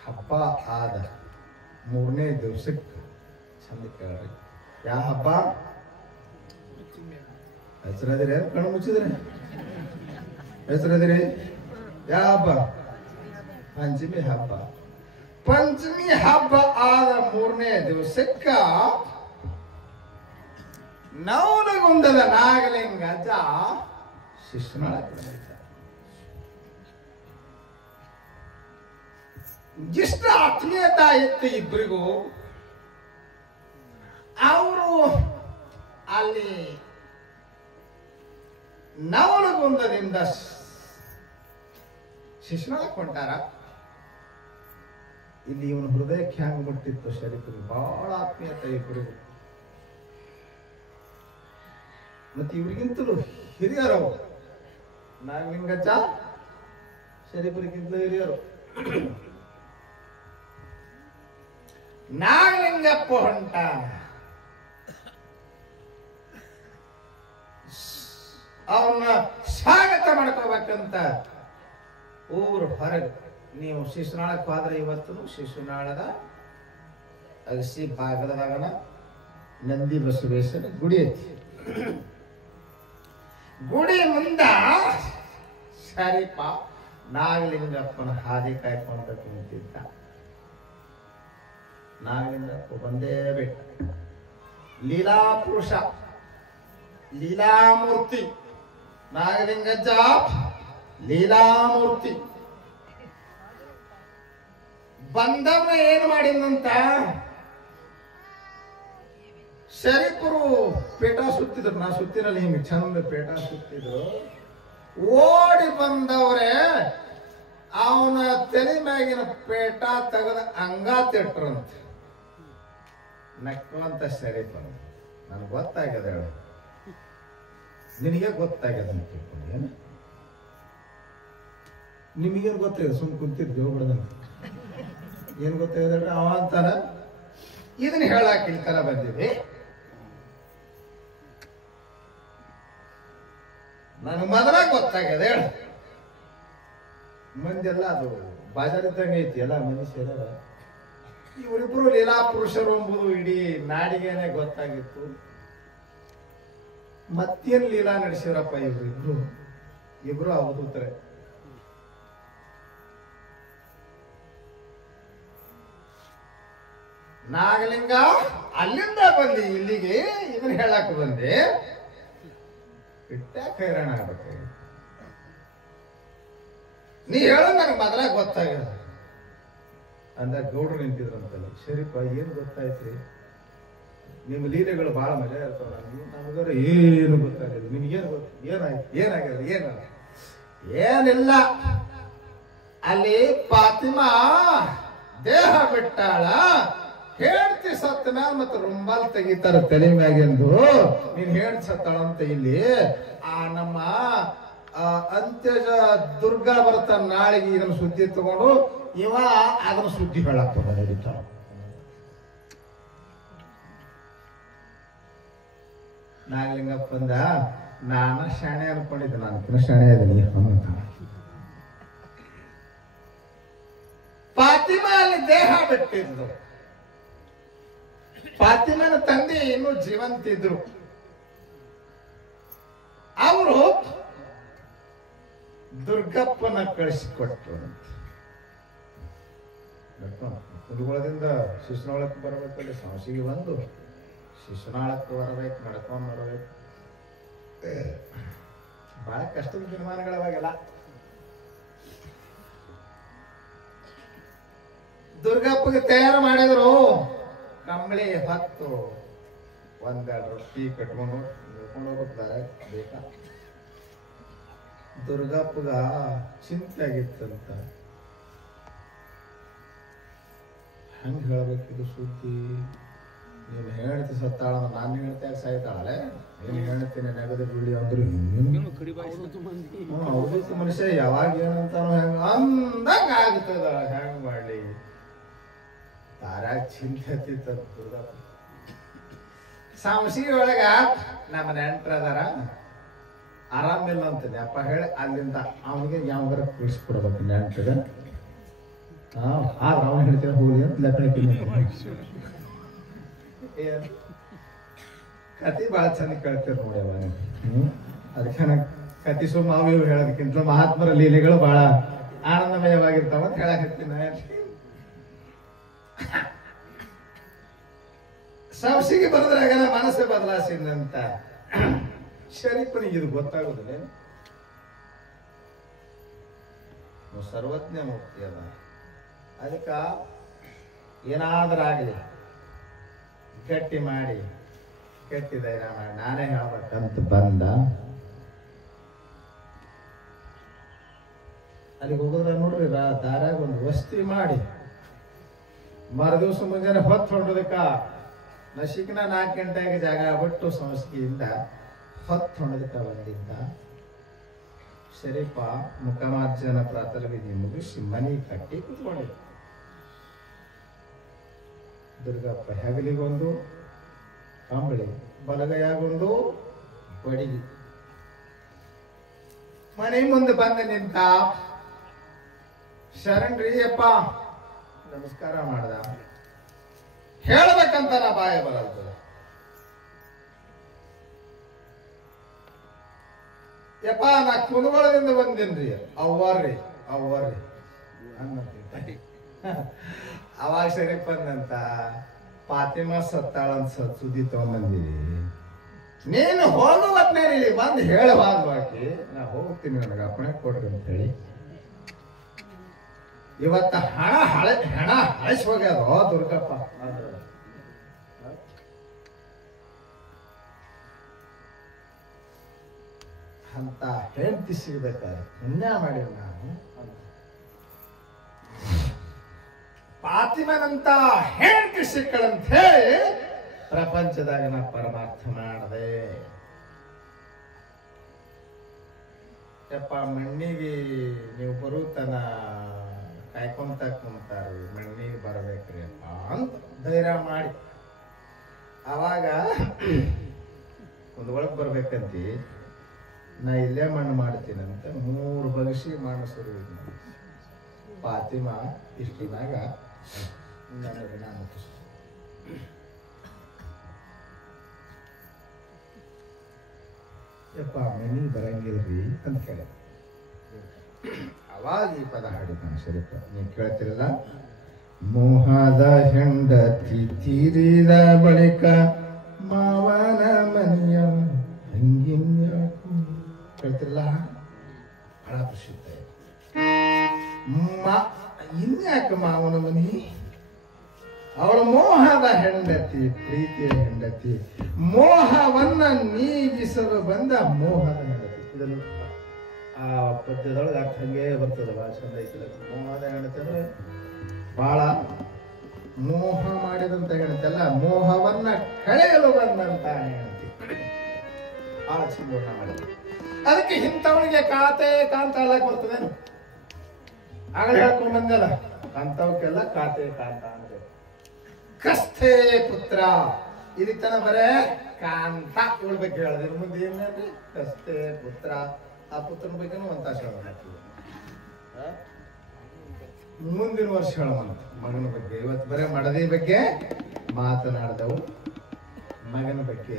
ಹಬ್ಬ ಆದ 3ನೇ ದಿವಸಕ್ಕೆ ಚಂದ ಕೇಳ್ರಿ ಯಾವ ಹಬ್ಬ ಹೆಸರದಿರಿ ಕಣ್ಣು ಮುಚ್ಚಿದ್ರಿ ಹೆಸರದಿರಿ ಯಾವ ಹಬ್ಬ ಪಂಚಮಿ ಹಬ್ಬ ಪಂಚಮಿ ಹಬ್ಬ ಆದ 3ನೇ ದಿವಸಕ್ಕ ನವನಗುಂದದ ನಾಗಲಿಂಗ ಅಜ್ಜ ಶಿಶುನಾಳ ಇಷ್ಟ ಆತ್ಮೀಯತಾ ಇತ್ತು ಇಬ್ಬರಿಗೂ ಅವರು ಅಲ್ಲಿ ನವನಗುಂದದಿಂದ ಶಿಶುನಾಳಕ್ಕೆ ಹೊಂಟಾರ ಇಲ್ಲಿ ಇವನು ಹೃದಯಕ್ಕೆ ಹ್ಯಾಂಗ್ ಬಿಟ್ಟಿತ್ತು ಶರೀಫಿಗೆ ಬಹಳ ಆತ್ಮೀಯತೆ ಇಬ್ಬರಿಗೂ ಮತ್ತೆ ಇವ್ರಿಗಿಂತಲೂ ಹಿರಿಯರು ನಾಗಲಿಂಗಜ್ಜ ಶರೀಫರಿಗಿಂತ ಹಿರಿಯರು ನಾಗಲಿಂಗಪ್ಪ ಹೊಂಟ ಅವನ್ನ ಸ್ವಾಗತ ಮಾಡ್ಕೋಬೇಕಂತ ಊರು ಹೊರಗೆ ನೀವು ಶಿಶುನಾಳಕ್ಕೆ ಹೋದ್ರೆ ಇವತ್ತು ಶಿಶುನಾಳದ ಅಗಸಿ ಭಾಗದವನ ನಂದಿ ಬಸವೇಶ್ವರ ಗುಡಿ ಐತಿ ಗುಡಿ ಮುಂದ ಶರೀಫ ನಾಗಲಿಂಗಪ್ಪನ ಹಾದಿ ಕಾಯ್ಕೊಂತ ಕುಂತಿದ್ದ ನಾಗಲಿಂಗಪ್ಪ ಬಂದೇ ಬಿಟ್ಟ ಲೀಲಾ ಪುರುಷ ಲೀಲಾಮೂರ್ತಿ ನಾಗಲಿಂಗಜ್ಜ ಲೀಲಾಮೂರ್ತಿ ಬಂದವ್ನ ಏನು ಮಾಡಿದಂತ ಶರೀಫರು ಪೇಟ ಸುತ್ತಿದ್ರು ನಾ ಸುತ್ತಿನಲ್ಲಿ ಹಿಂಗೆ ಚಂದ ಪೇಟ ಸುತ್ತಿದ್ರು ಓಡಿ ಬಂದವ್ರೆ ಅವನ ತಲೆ ಮ್ಯಾಗಿನ ಪೇಟ ತೆಗೆದ ಅಂಗಾತಿಟ್ರಂತ ನಕ್ಕುವಂತ ಶರೀಫರು ನನಗೆ ಗೊತ್ತಾಗ್ಯದ ಹೇಳ ನಿನಗೆ ಗೊತ್ತಾಗ್ಯದ ಅಂತ ತಿಳ್ಕೊಂಡು ಏನು ನಿಮಗೇನು ಗೊತ್ತಾಗಿದೆ ಸುಮ್ ಕುಂತಿದ್ ದೇವ್ಬಿಡದಂತ ಏನ್ ಗೊತ್ತಾಗಿದೆ ಹೇಳ್ರಿ ಅವ ಅಂತಾನ ಇದನ್ನ ಹೇಳಾಕ ಈ ತರ ಬಂದಿವಿ ನನಗೆ ಮೊದಲ ಗೊತ್ತಾಗ್ಯದ ಹೇಳ ಮಂದೆಲ್ಲ ಅದು ಬಾಜಾರ್ ಇದ್ದಂಗೆ ಐತಿ ಎಲ್ಲ ಮಂದಿ ಸೇರ ಇವರಿಬ್ರು ಲೀಲಾ ಪುರುಷರು ಎಂಬುದು ಇಡೀ ನಾಡಿಗೆನೆ ಗೊತ್ತಾಗಿತ್ತು ಮತ್ತೇನ್ ಲೀಲಾ ನಡೆಸಿರಪ್ಪ ಇಬ್ರು ಅವಧೂತರೆ ನಾಗಲಿಂಗ ಅಲ್ಲಿಂದ ಬಂದಿ ಇಲ್ಲಿಗೆ ಇದನ್ನ ಹೇಳಕ್ ಬಂದೆ ಇಟ್ಟಾಕ ಹೈರಾಣ ಆಗ್ಬೇಕು. ನೀ ಹೇಳ ನನಗೆ ಮೊದಲಾಗ ಗೊತ್ತಾಗ್ಯದ ಅಂದಾಗ ಗೌಡ್ರು ನಿಂತಿದ್ರಂತಲ್ಲ. ಶರೀಫ ಏನು ಗೊತ್ತಾಯ್ತ್ರಿ? ನಿಮ್ಮ ಲೀಲೆಗಳು ಬಹಳ ಮಜಾ ಇರ್ತಾವ. ನಮಗಾರ ಏನು ಗೊತ್ತಾಗಲ್ಲ. ನಿಮ್ಗೇನು ಏನಾಯ್ತು? ಏನಾಗ್ಯದ? ಏನಿಲ್ಲ. ಅಲ್ಲಿ ಫಾತಿಮಾ ದೇಹ ಬಿಟ್ಟಾಳ, ಹೇಳ್ತಿ ಸತ್ತ ಮ್ಯಾಲ ಮತ್ತೆ ರುಂಬಾಲ್ ತೆಗಿತಾರ ತಲೆ ಮ್ಯಾಗೆಂದು. ನೀನ್ ಹೇಳ್ತಿ ಸತ್ತಾಳಂತ ಇಲ್ಲಿ ನಮ್ಮ ಅಂತ್ಯಜ ದುರ್ಗಾ ಬರ್ತಾನ ನಾಳೆಗೆ ಇದನ್ನ ಸುದ್ದಿ ತಗೊಂಡು ಇವ ಅದನ್ನ ಸುದ್ದಿ ಹೇಳಕ್ ಬಂದಿರ್ತಾವ. ನಾಗಲಿಂಗಪ್ಪಂದ ನಾನು ಶಾಣೆ ಅನ್ಕೊಂಡಿದ್ದೆ, ನಾನು ಶಾಣೆ ಅದೀನಿ. ಫಾತಿಮಾ ಅಲ್ಲಿ ದೇಹ ಬಿಟ್ಟಿದ್ರು. ಫಾತಿಮನ ತಂದೆ ಇನ್ನೂ ಜೀವಂತಿದ್ರು. ಅವರು ದುರ್ಗಪ್ಪನ ಕಳಿಸಿಕೊಟ್ರು. ಕುದುಗೊಳದಿಂದ ಶಿಶುನಾಳಕ್ಕೆ ಬರಬೇಕಲ್ಲಿ ಸಾಸಿಗೆ ಬಂದು ಶಿಶುನಾಳಕ್ಕೆ ಬರಬೇಕು, ನಡ್ಕೊಂಡು ಬರಬೇಕು. ಬಹಳ ಕಷ್ಟದ ದಿನಮಾನಗಳವಾಗೆಲ್ಲ. ದುರ್ಗಪ್ಪಗೆ ತಯಾರು ಮಾಡಿದ್ರು. ಕಂಬಳಿ ಹೊತ್ತು ಒಂದೆರಡು ರೊಟ್ಟಿ ಕಟ್ಕೊಂಡು ಹಿಡ್ಕೊಂಡು ಹೋಗ್ತಾರೆ ಬೇಕಾ. ದುರ್ಗಪ್ಪಗ ಚಿಂತೆ ಆಗಿತ್ತಂತ. ಹಂಗ ಹೇಳ್ಬೇಕಿದು ಸುದ್ದಿ. ನೀನು ಹೇಳ್ತಿ ಸತ್ತಾಳ, ನಾನು ಹೇಳ್ತಾಗ ಸಾಯ್ತಾಳೆ. ನೀನು ಹೇಳ್ತೀನಿ ನಗದ ಬಿಡಿ ಅಂದ್ರು ಅವ್ರದ್ದು ಮನುಷ್ಯ ಯಾವಾಗ ಏನಂತಾನೋ ಹೆಂಗ ಅಂದಂಗ ಆಗ್ತದ. ಹೆಂಗ್ ಮಾಡ್ಲಿ? ತಾರಾಗ ಚಿಂತೆ ಹತ್ತಿತ್ತ ದುರ್ಗಪ್ಪ. ಸಾಮಸಿಗೆ ಒಳಗ ನಮ್ಮ ನೆಂಟ್ರ ಅದಾರ, ಆರಾಮಿಲ್ಲ ಅಂತಾನೆ ಅಪ್ಪ ಹೇಳಿ ಅಲ್ಲಿಂದ ಅವನಿಗೆ ಯಾವಾಗಾರ ಕುಡಿಸ್ಕೊಡ್ಬೇಕು ನೆಂಟ್ಗ. ಅವನು ಹೇಳ್ತೀರ ಹೋಗಿ ಅಂತ ಕತಿ ಭಾಳ ಚಂದ ಕೇಳ್ತೀರ ನೋಡ್ಯವ. ಅದಕ್ಕೆ ನಾ ಕತಿ ಸುಮ್ಮ ಅವು ಇವು ಹೇಳೋದಕ್ಕಿಂತ ಮಹಾತ್ಮರ ಲೀಲೆಗಳು ಬಹಳ ಆನಂದಮಯವಾಗಿರ್ತಾವ ಅಂತ ಹೇಳಕತ್ತೀನಿ. ಸಾವಸಿಗೆ ಬರೋದ್ರಾಗ ಮನಸ್ಸೇ ಬದಲಾಸಿದಂತ ಶರೀಫನಿಗೆ ಇದು ಗೊತ್ತಾಗುದಿಲ್ಲ. ಸರ್ವಜ್ಞ ಮುಕ್ತಿ ಅದ. ಅದಕ್ಕ ಏನಾದ್ರಾಗಲಿ ಗಟ್ಟಿ ಮಾಡಿ ಗಟ್ಟಿ ಧೈರ್ಯ ಮಾಡಿ ನಾನೇ ಹೇಳ್ಬೇಕಂತ ಬಂದ. ಅಲ್ಲಿಗೆ ಹೋಗೋದ್ರ ನೋಡ್ರಿ, ದಾರ್ಯಾಗ ಒಂದು ವಸ್ತಿ ಮಾಡಿ ಮರುದಿವ್ಸ ಮುಂಜಾನೆ ಹೊತ್ತು ಹೊಂಡೋದಕ್ಕ ನಶಿಕ್ನ 4 ಗಂಟೆಗೆ ಜಾಗ ಬಿಟ್ಟು ಸಂಸ್ಕಿಯಿಂದ ಹೊತ್ತು ಹೊಂಡೋದಕ್ಕ ಬಂದಿದ್ದ. ಶರೀಫ ಮುಖಮಾರ್ಜನ ಪ್ರಾತಃ ವಿಧಿ ಮುಗಿಸಿ ಮನಿ ಕಟ್ಟಿ ಕುತ್ಕೊಂಡಿದ್ದ. ದುರ್ಗಪ್ಪ ಹೆಗಲಿಗೊಂದು ಕಂಬಳಿ, ಬಲಗೈಯಾಗೊಂದು ಬಡಿಗಿ. ಮನೆ ಮುಂದೆ ಬಂದು ನಿಂತ. ಶರಣ್ರಿ ಅಪ್ಪ ನಮಸ್ಕಾರ ಮಾಡ್ದ. ಹೇಳ್ಬೇಕಂತ ನಾ ಬಾಯ ಬರಲ್ತದ. ಯಪ್ಪ ನಾ ಕುಂದಗೋಳದಿಂದ ಬಂದೇನ್ರಿ. ಅವ್ವಾರ್ರಿ ಹಂಗಂತ ಅವಾಗ ಶರೀಫ್ ಬಂದಂತ ಫಾತಿಮಾ ಸತ್ತಾಳಂತ ಸುದ್ದಿ ತಗೊಂಡ್ಬಂದಿರಿ. ನೀನು ಹೋಗುವತ್ನೇರಿ ಬಂದು ಹೇಳಬಾರ್ದು. ಬಾಕಿ ನಾ ಹೋಗ್ತೀನಿ, ನನಗೆ ಅಪ್ಪಣೆ ಕೊಡ್ರಿ ಅಂತ ಹೇಳಿ ಇವತ್ತ ಹೆಣ ಹಳಸಿ ಹೋಗ್ಯಾರ ದುರ್ಗಪ್ಪ. ಅಂತ ಹೆಂಡತಿ ಸಿಗ್ಬೇಕಾದ್ರೆ ಪುಣ್ಯ ಮಾಡಿ ನಾನು. ಫಾತಿಮನಂತ ಹೆಂಡತಿ ಸಿಕ್ಕಳಂತ ಹೇಳಿ ಪ್ರಪಂಚದಾಗ ನಾ ಪರಮಾರ್ಥ ಮಾಡದೆ. ಯಪ್ಪ ಮಣ್ಣಿಗೆ ನೀವು ಬರುತ್ತನ ಕಾಯ್ಕೊಂತ ಕುಂತಾರಿ, ಮಣ್ಣಿಗೆ ಬರ್ಬೇಕ್ರಿ ಅಪ್ಪ ಅಂತ ಧೈರ್ಯ ಮಾಡಿ. ಅವಾಗ ಒಂದು ಒಳಗೆ ಬರ್ಬೇಕಂತಿ ನಾ ಇಲ್ಲೇ ಮಣ್ಣು ಮಾಡ್ತೀನಂತ 3 ಬಗಸಿ ಮಣ್ಣು ಸುರಿದ ಫಾತಿಮಾ ಇಷ್ಟನಾಗ ನನಗೆ ನಾನು ಯಪ್ಪ ಮನೆಗೆ ಬರಂಗಿಲ್ರಿ ಅಂತ ಕೇಳ. ಅವಾಗ ಈ ಪದ ಹಾಡಿದ್ದಾನೆ ಶರೀಫ, ನೀವು ಕೇಳ್ತಿರಲ್ಲ. ಮೋಹದ ಹೆಂಡತಿ ತೀರಿದ ಬಳಿಕ ಮಾವನ ಮನೆಯ ಹಂಗಿನ್ಯಾಕು ಹೇಳ್ತಿರಲ್ಲ ಬಹಳ ಪ್ರಸಿದ್ಧ. ಇನ್ಯಾಕ ಮಾವನ ಮನಿ, ಅವಳ ಮೋಹದ ಹೆಂಡತಿ, ಪ್ರೀತಿಯ ಹೆಂಡತಿ, ಮೋಹವನ್ನ ನೀಗಿಸಲು ಬಂದ ಮೋಹದ ಹೆಂಡತಿ. ಇದನ್ನು ಆ ಪದ್ಯದೊಳಗೆ ಅರ್ಥ ಹಂಗೆ ಬರ್ತದೆ, ಬಹಳ ಚಂದ ಐತಿಲ್ಲ. ಮೋಹದ ಹೆಂಡತಿ ಅಂದ್ರೆ ಬಹಳ ಮೋಹ ಮಾಡಿದಂತ ಹೆಂಡತಿ ಅಲ್ಲ, ಮೋಹವನ್ನ ಕಳೆಯಲು ಬಂದಂತ ಹೆಂಡತಿ. ಬಹಳ ಚಂದ ಮಾಡಿದ. ಅದಕ್ಕೆ ಇಂಥವಳಿಗೆ ಕಾತೆ ಕಾಂತ ಅಲ್ಲಕ್ ಬರ್ತದೇನು? ಆಗಲೇ ಹೇಳ್ಕೊಂಡು ಬಂದಲ್ಲ, ಕಾಂತವಕ್ಕೆಲ್ಲ ಕಾತೆ ಕಾಂತ ಅಂದ್ರೆ ಕಸ್ಥೆ ಪುತ್ರ. ಇಲ್ಲಿ ತನ ಬರೇ ಕಾಂತ ಇವಳ ಬಗ್ಗೆ ಹೇಳಿದ್ರು. ಮುಂದೆ ಏನ್ರಿ ಕಸ್ಥೆ ಪುತ್ರ, ಆ ಪುತ್ರನ ಬಗ್ಗೆನೂ ಒಂದ್ ತಾಸು ಹೇಳೋಣ. ಮುಂದಿನ ವರ್ಷ ಹೇಳೋಣ ಮಗನ ಬಗ್ಗೆ. ಇವತ್ತು ಬರೇ ಮಡದಿ ಬಗ್ಗೆ ಮಾತನಾಡಿದವು, ಮಗನ ಬಗ್ಗೆ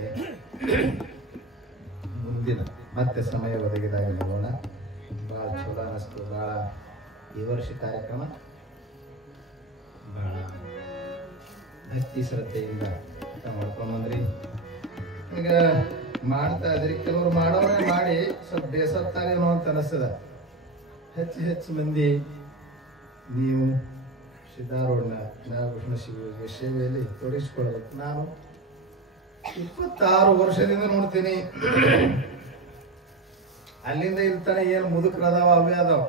ಮುಂದಿನ ಮತ್ತೆ ಸಮಯ ಒದಗಿದಾಗ ನೋಡೋಣ. ಬಹಳ ಚಲೋ ಅನಿಸ್ತು. ಬಹಳ ಈ ವರ್ಷ ಕಾರ್ಯಕ್ರಮ ಬಹಳ ಭಕ್ತಿ ಶ್ರದ್ಧೆಯಿಂದ ಮಾಡ್ಕೊಂಡ್ಬಂದ್ರಿ. ಈಗ ಮಾಡ್ತಾ ಇದ್ರಿ, ಕೆಲವರು ಮಾಡೋರೇ ಮಾಡಿ ಸ್ವಲ್ಪ ಬೇಸತ್ತಾರೇನೋ ಅಂತ ಅನಿಸ್ತದ. ಹೆಚ್ಚು ಮಂದಿ ನೀವು ಸಿದ್ಧಾರೂಢನ ನಾಗಭೂಷಣ ಶಿವಯೋಗಿ ಸೇವೆಯಲ್ಲಿ ತೊಡಗಿಸಿಕೊಳ್ಳಬೇಕು. ನಾನು 26 ವರ್ಷದಿಂದ ನೋಡ್ತೀನಿ. ಅಲ್ಲಿಂದ ಇರ್ತಾನೆ ಏನು ಮುದುಕರದಾವ ಅವೇ ಅದಾವ.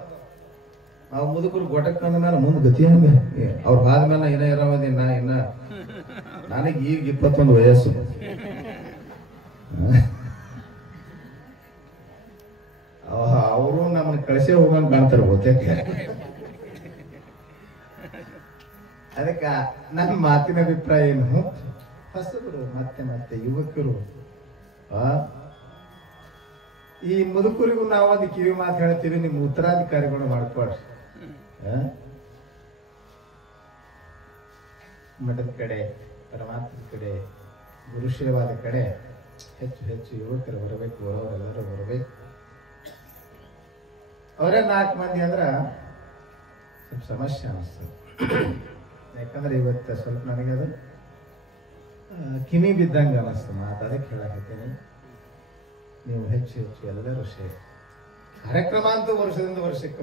ನಾವು ಮುದುಕರು ಗೊಟಕ್ ಅಂದ ಮೇಲೆ ಮುಂದೆ ಗತಿ ಹಂಗ ಅವ್ರ ಆದ್ಮೇಲೆ ಇನ್ನ ಇರೋದಿ. ನನಗೆ ಈಗ 21 ವಯಸ್ಸು. ಅವರು ನಮ್ಮನ್ನ ಕಳಿಸೇ ಹೋಗಂಗ್ ಕಾಣ್ತಾರೆ ಬಹುತೇಕ. ಅದಕ್ಕ ನನ್ನ ಮಾತಿನ ಅಭಿಪ್ರಾಯ ಏನು, ಹೊಸಬರು ಮತ್ತೆ ಯುವಕರು ಈ ಮುದುಕರಿಗೂ ನಾವು ಒಂದು ಕಿವಿ ಮಾತು ಹೇಳ್ತೀವಿ, ನಿಮ್ಮ ಉತ್ತರಾಧಿಕಾರಿಗಳು ಮಾಡ್ಕೊಳ್ರಿ. ಮಠದ ಕಡೆ, ಪರಮಾತ್ಮದ ಕಡೆ, ಗುರುಶೇವಾದ ಕಡೆ ಹೆಚ್ಚು ಯುವಕರು ಬರಬೇಕು. ಬರೋರೆಲ್ಲರೂ ಬರಬೇಕು. ಅವರೇ 4 ಮಂದಿ ಅಂದ್ರ ಸ್ವಲ್ಪ ಸಮಸ್ಯೆ ಅನಿಸ್ತದೆ. ಯಾಕಂದ್ರೆ ಇವತ್ತು ಸ್ವಲ್ಪ ನನಗದು ಕಿವಿ ಬಿದ್ದಂಗೆ ಅನಿಸ್ತು ಮಾತು. ಅದಕ್ಕೆ ಹೇಳಕತ್ತೀನಿ, ನೀವು ಹೆಚ್ಚು ಎಲ್ಲರೂ ಸೇರಿ ಕಾರ್ಯಕ್ರಮ ಅಂತೂ ವರ್ಷದಿಂದ ವರ್ಷಕ್ಕೆ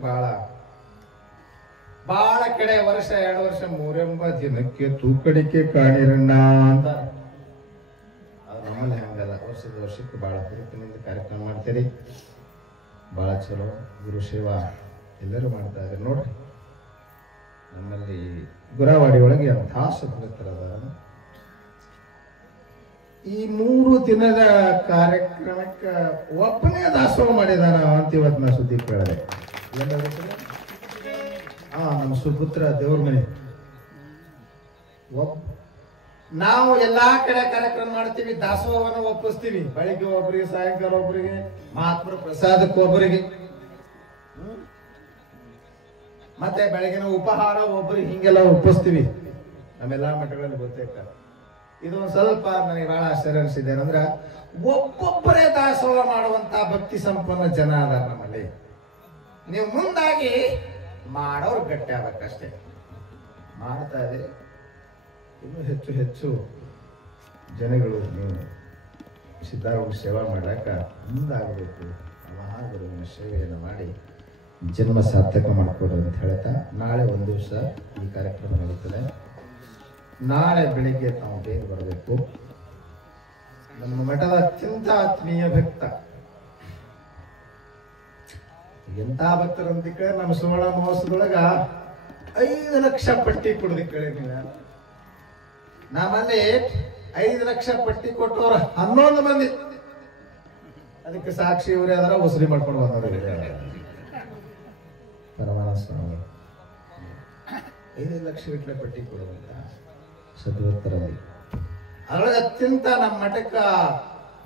ಬಹಳ ಕಡೆ ವರ್ಷ 2 ವರ್ಷ 3 ದಿನಕ್ಕೆ ತೂಕಡಿಕೆ ಕಾಣಿರಣ್ಣ ಅಂತ. ಅದು ನಮ್ಮಲ್ಲಿ ಹಂಗಲ್ಲ. ವರ್ಷದ ವರ್ಷಕ್ಕೆ ಬಹಳ ಹುರುಪಿನಿಂದ ಕಾರ್ಯಕ್ರಮ ಮಾಡ್ತೀರಿ. ಬಹಳ ಚಲೋ ಗುರು ಸೇವಾ ಎಲ್ಲರೂ ಮಾಡ್ತಾ ಇದ್ದಾರೆ ನೋಡ್ರಿ. ನಮ್ಮಲ್ಲಿ ಗುರಾವಾಡಿ ಒಳಗೆ ಸದ್ಭಕ್ತರದ ಈ 3 ದಿನದ ಕಾರ್ಯಕ್ರಮಕ್ಕೆ ಒಬ್ಬನೇ ದಾಸೋಹ ಮಾಡಿದಾನ ಅಂತ ಇವತ್ತು ನಾ ಸುದ್ದಿ ಕೇಳಿದೆ. ನಮ್ಮ ಸುಪುತ್ರ ದೇವ್ರ ಮನೆ. ನಾವು ಎಲ್ಲಾ ಕಡೆ ಕಾರ್ಯಕ್ರಮ ಮಾಡ್ತೀವಿ, ದಾಸೋಹವನ್ನು ಒಪ್ಪಿಸ್ತೀವಿ. ಬೆಳಿಗ್ಗೆ ಒಬ್ಬರಿಗೆ, ಸಾಯಂಕಾಲ ಒಬ್ಬರಿಗೆ, ಮಹಾತ್ಮರ ಪ್ರಸಾದಕ್ಕೆ ಒಬ್ಬರಿಗೆ, ಮತ್ತೆ ಬೆಳಗಿನ ಉಪಹಾರ ಒಬ್ಬರಿಗೆ, ಹಿಂಗೆಲ್ಲ ಒಪ್ಪಿಸ್ತೀವಿ. ನಮ್ಮೆಲ್ಲಾ ಮಠಗಳಲ್ಲಿ ಗೊತ್ತೈತ. ಇದು ಒಂದ್ ಸ್ವಲ್ಪ ನನಗೆ ಬಹಳ ಆಶ್ಚರ್ಯ ಅನಿಸಿದೆ. ಅಂದ್ರೆ ಒಬ್ಬೊಬ್ಬರೇ ದಾಸೋಹ ಮಾಡುವಂತ ಭಕ್ತಿ ಸಂಪನ್ನ ಜನ ಅದಾರ ನಮ್ಮಲ್ಲಿ. ನೀವು ಮುಂದಾಗಿ ಮಾಡೋರು ಗಟ್ಟಿ ಆಗ್ಬೇಕಷ್ಟೇ. ಮಾಡ್ತಾ ಇದ್ದೀರಿ. ಇನ್ನೂ ಹೆಚ್ಚು ಜನಗಳು ನೀವು ಸಿದ್ಧಾರೂಢ ಸೇವಾ ಮಾಡಾಕ ಮುಂದಾಗಬೇಕು. ಮಹಾಗುರುವಿನ ಸೇವೆಯನ್ನು ಮಾಡಿ ಜನ್ಮ ಸಾರ್ಥಕ ಮಾಡ್ಕೊಡ್ರಿ ಅಂತ ಹೇಳ್ತಾ, ನಾಳೆ ಒಂದು ದಿವಸ ಈ ಕಾರ್ಯಕ್ರಮ ನಡೀತದೆ. ನಾಳೆ ಬೆಳಿಗ್ಗೆ ತಾವು ಬೇಗ ಬರಬೇಕು. ನಮ್ಮ ಮಠದ ಅತ್ಯಂತ ಆತ್ಮೀಯ ಭಕ್ತ, ಎಂತ ಭಕ್ತರಂತ ಕೇಳಿ ನಮ್ಮ ಸುವರ್ಣ ಮಹೋತ್ಸವದೊಳಗ 5 ಲಕ್ಷ ಪಟ್ಟಿ ಕೊಡೋದು ಕೇಳಿ. ನಮ್ಮಲ್ಲಿ 5 ಲಕ್ಷ ಪಟ್ಟಿ ಕೊಟ್ಟವ್ರ 11 ಮಂದಿ. ಅದಕ್ಕೆ ಸಾಕ್ಷಿ ಇವರೇ ಅದರ ವಸೂಲಿ ಮಾಡ್ಕೊಂಡು ಬಂದವರು ಪರಮಾನಂದ ಸ್ವಾಮಿ. 5 ಲಕ್ಷ ಗಟ್ಟಲೆ ಪಟ್ಟಿ ಕೊಡುವಂತ ಸದ್ಭಕ್ತರಲ್ಲಿ ಅದರೊಳಗೆ ಅತ್ಯಂತ ನಮ್ಮ ಮಠಕ್ಕ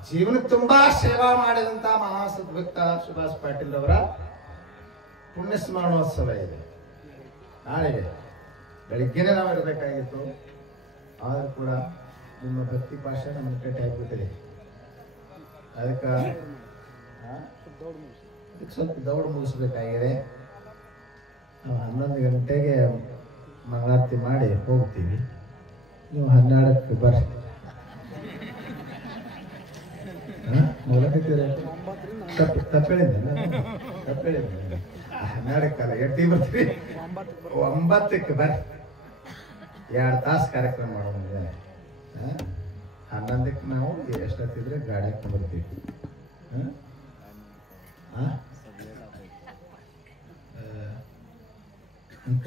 ಜೀವನ ತುಂಬಾ ಸೇವಾ ಮಾಡಿದಂತ ಮಹಾ ಸದ್ಭಕ್ತ ಸುಭಾಷ್ ಪಾಟೀಲ್ ಅವರ ಪುಣ್ಯ ಸ್ಮರಣೋತ್ಸವ ಇದೆ ನಾಳೆಗೆ. ಬೆಳಿಗ್ಗೆನೆ ನಾವು ಇರಬೇಕಾಗಿತ್ತು, ಆದ್ರೂ ಕೂಡ ನಿಮ್ಮ ಭಕ್ತಿ ಭಾಷೆ ನಮ್ಮ ಕಟ್ಟಿ ಆಗ್ಬಿಟ್ಟಿದೆ. ಅದಕ್ಕೆ ಸ್ವಲ್ಪ ದೌಡ್ ಮುಗಿಸ್ಬೇಕಾಗಿದೆ. ನಾವು 11 ಗಂಟೆಗೆ ಮಂಗಳಾರತಿ ಮಾಡಿ ಹೋಗ್ತೀವಿ. ನೀವು 12ಕ್ಕೆ ಬರ್ರಿ. ತಪ್ಪೇಳಿದ್ದೆ ಹನ್ನೆರಡಕ್ಕೆ ಕಾಲ ಎಟ್ಟಿ ಬರ್ತೀರಿ 9ಕ್ಕೆ ಬರ್ರಿ 2 ತಾಸು ಕಾರ್ಯಕ್ರಮ ಮಾಡೋಣ 11ಕ್ಕೆ ನಾವು ಎಷ್ಟೊತ್ತಿದ್ರೆ ಗಾಡಿ ಹಾಕೊಂಡು ಬರ್ತೀವಿ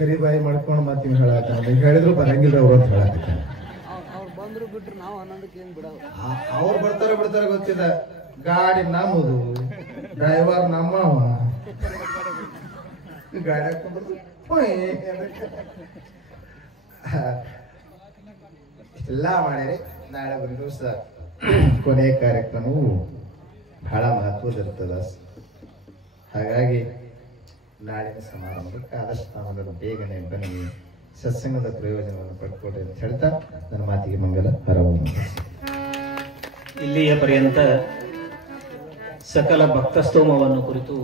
ಕರಿಬಾಯಿ ಮಾಡ್ಕೊಂಡು ಮತ್ತೆ ಹೇಳತ್ತ ಹೇಳಿದ್ರು ಬರಂಗಿಲ್ಲ ಅವ್ರು ಅಂತ ಹೇಳತ್ತ ಅವ್ರು ಬರ್ತಾರ ಬಿಡ್ತಾರ ಗೊತ್ತಿಲ್ಲ ಗಾಡಿ ನಮ್ಮದು ಡ್ರೈವರ್ ನಮ್ಮವ ಗಾಡಿ ಹಾಕೊಂಡು ಎಲ್ಲ ಮಾಡಿರಿ ನಾಳೆ ಒಂದು ದಿವಸ ಕೊನೆಯ ಕಾರ್ಯಕ್ರಮವು ಬಹಳ ಮಹತ್ವದಿರ್ತದ ಹಾಗಾಗಿ ನಾಳಿನ ಸಮಾರಂಭಕ್ಕೆ ಆದಷ್ಟು ನಾವೆಲ್ಲರೂ ಬೇಗನೆ ಬನ್ನಿ ಸತ್ಸಂಗದ ಪ್ರಯೋಜನವನ್ನು ಪಡ್ಕೊಡ್ರಿ ಅಂತ ಹೇಳ್ತಾ ನನ್ನ ಮಾತಿಗೆ ಮಂಗಲ ಹರವನ್ನು ಇಲ್ಲಿಯ ಪರ್ಯಂತ ಸಕಲ ಭಕ್ತಸ್ತೋಮವನ್ನು ಕುರಿತು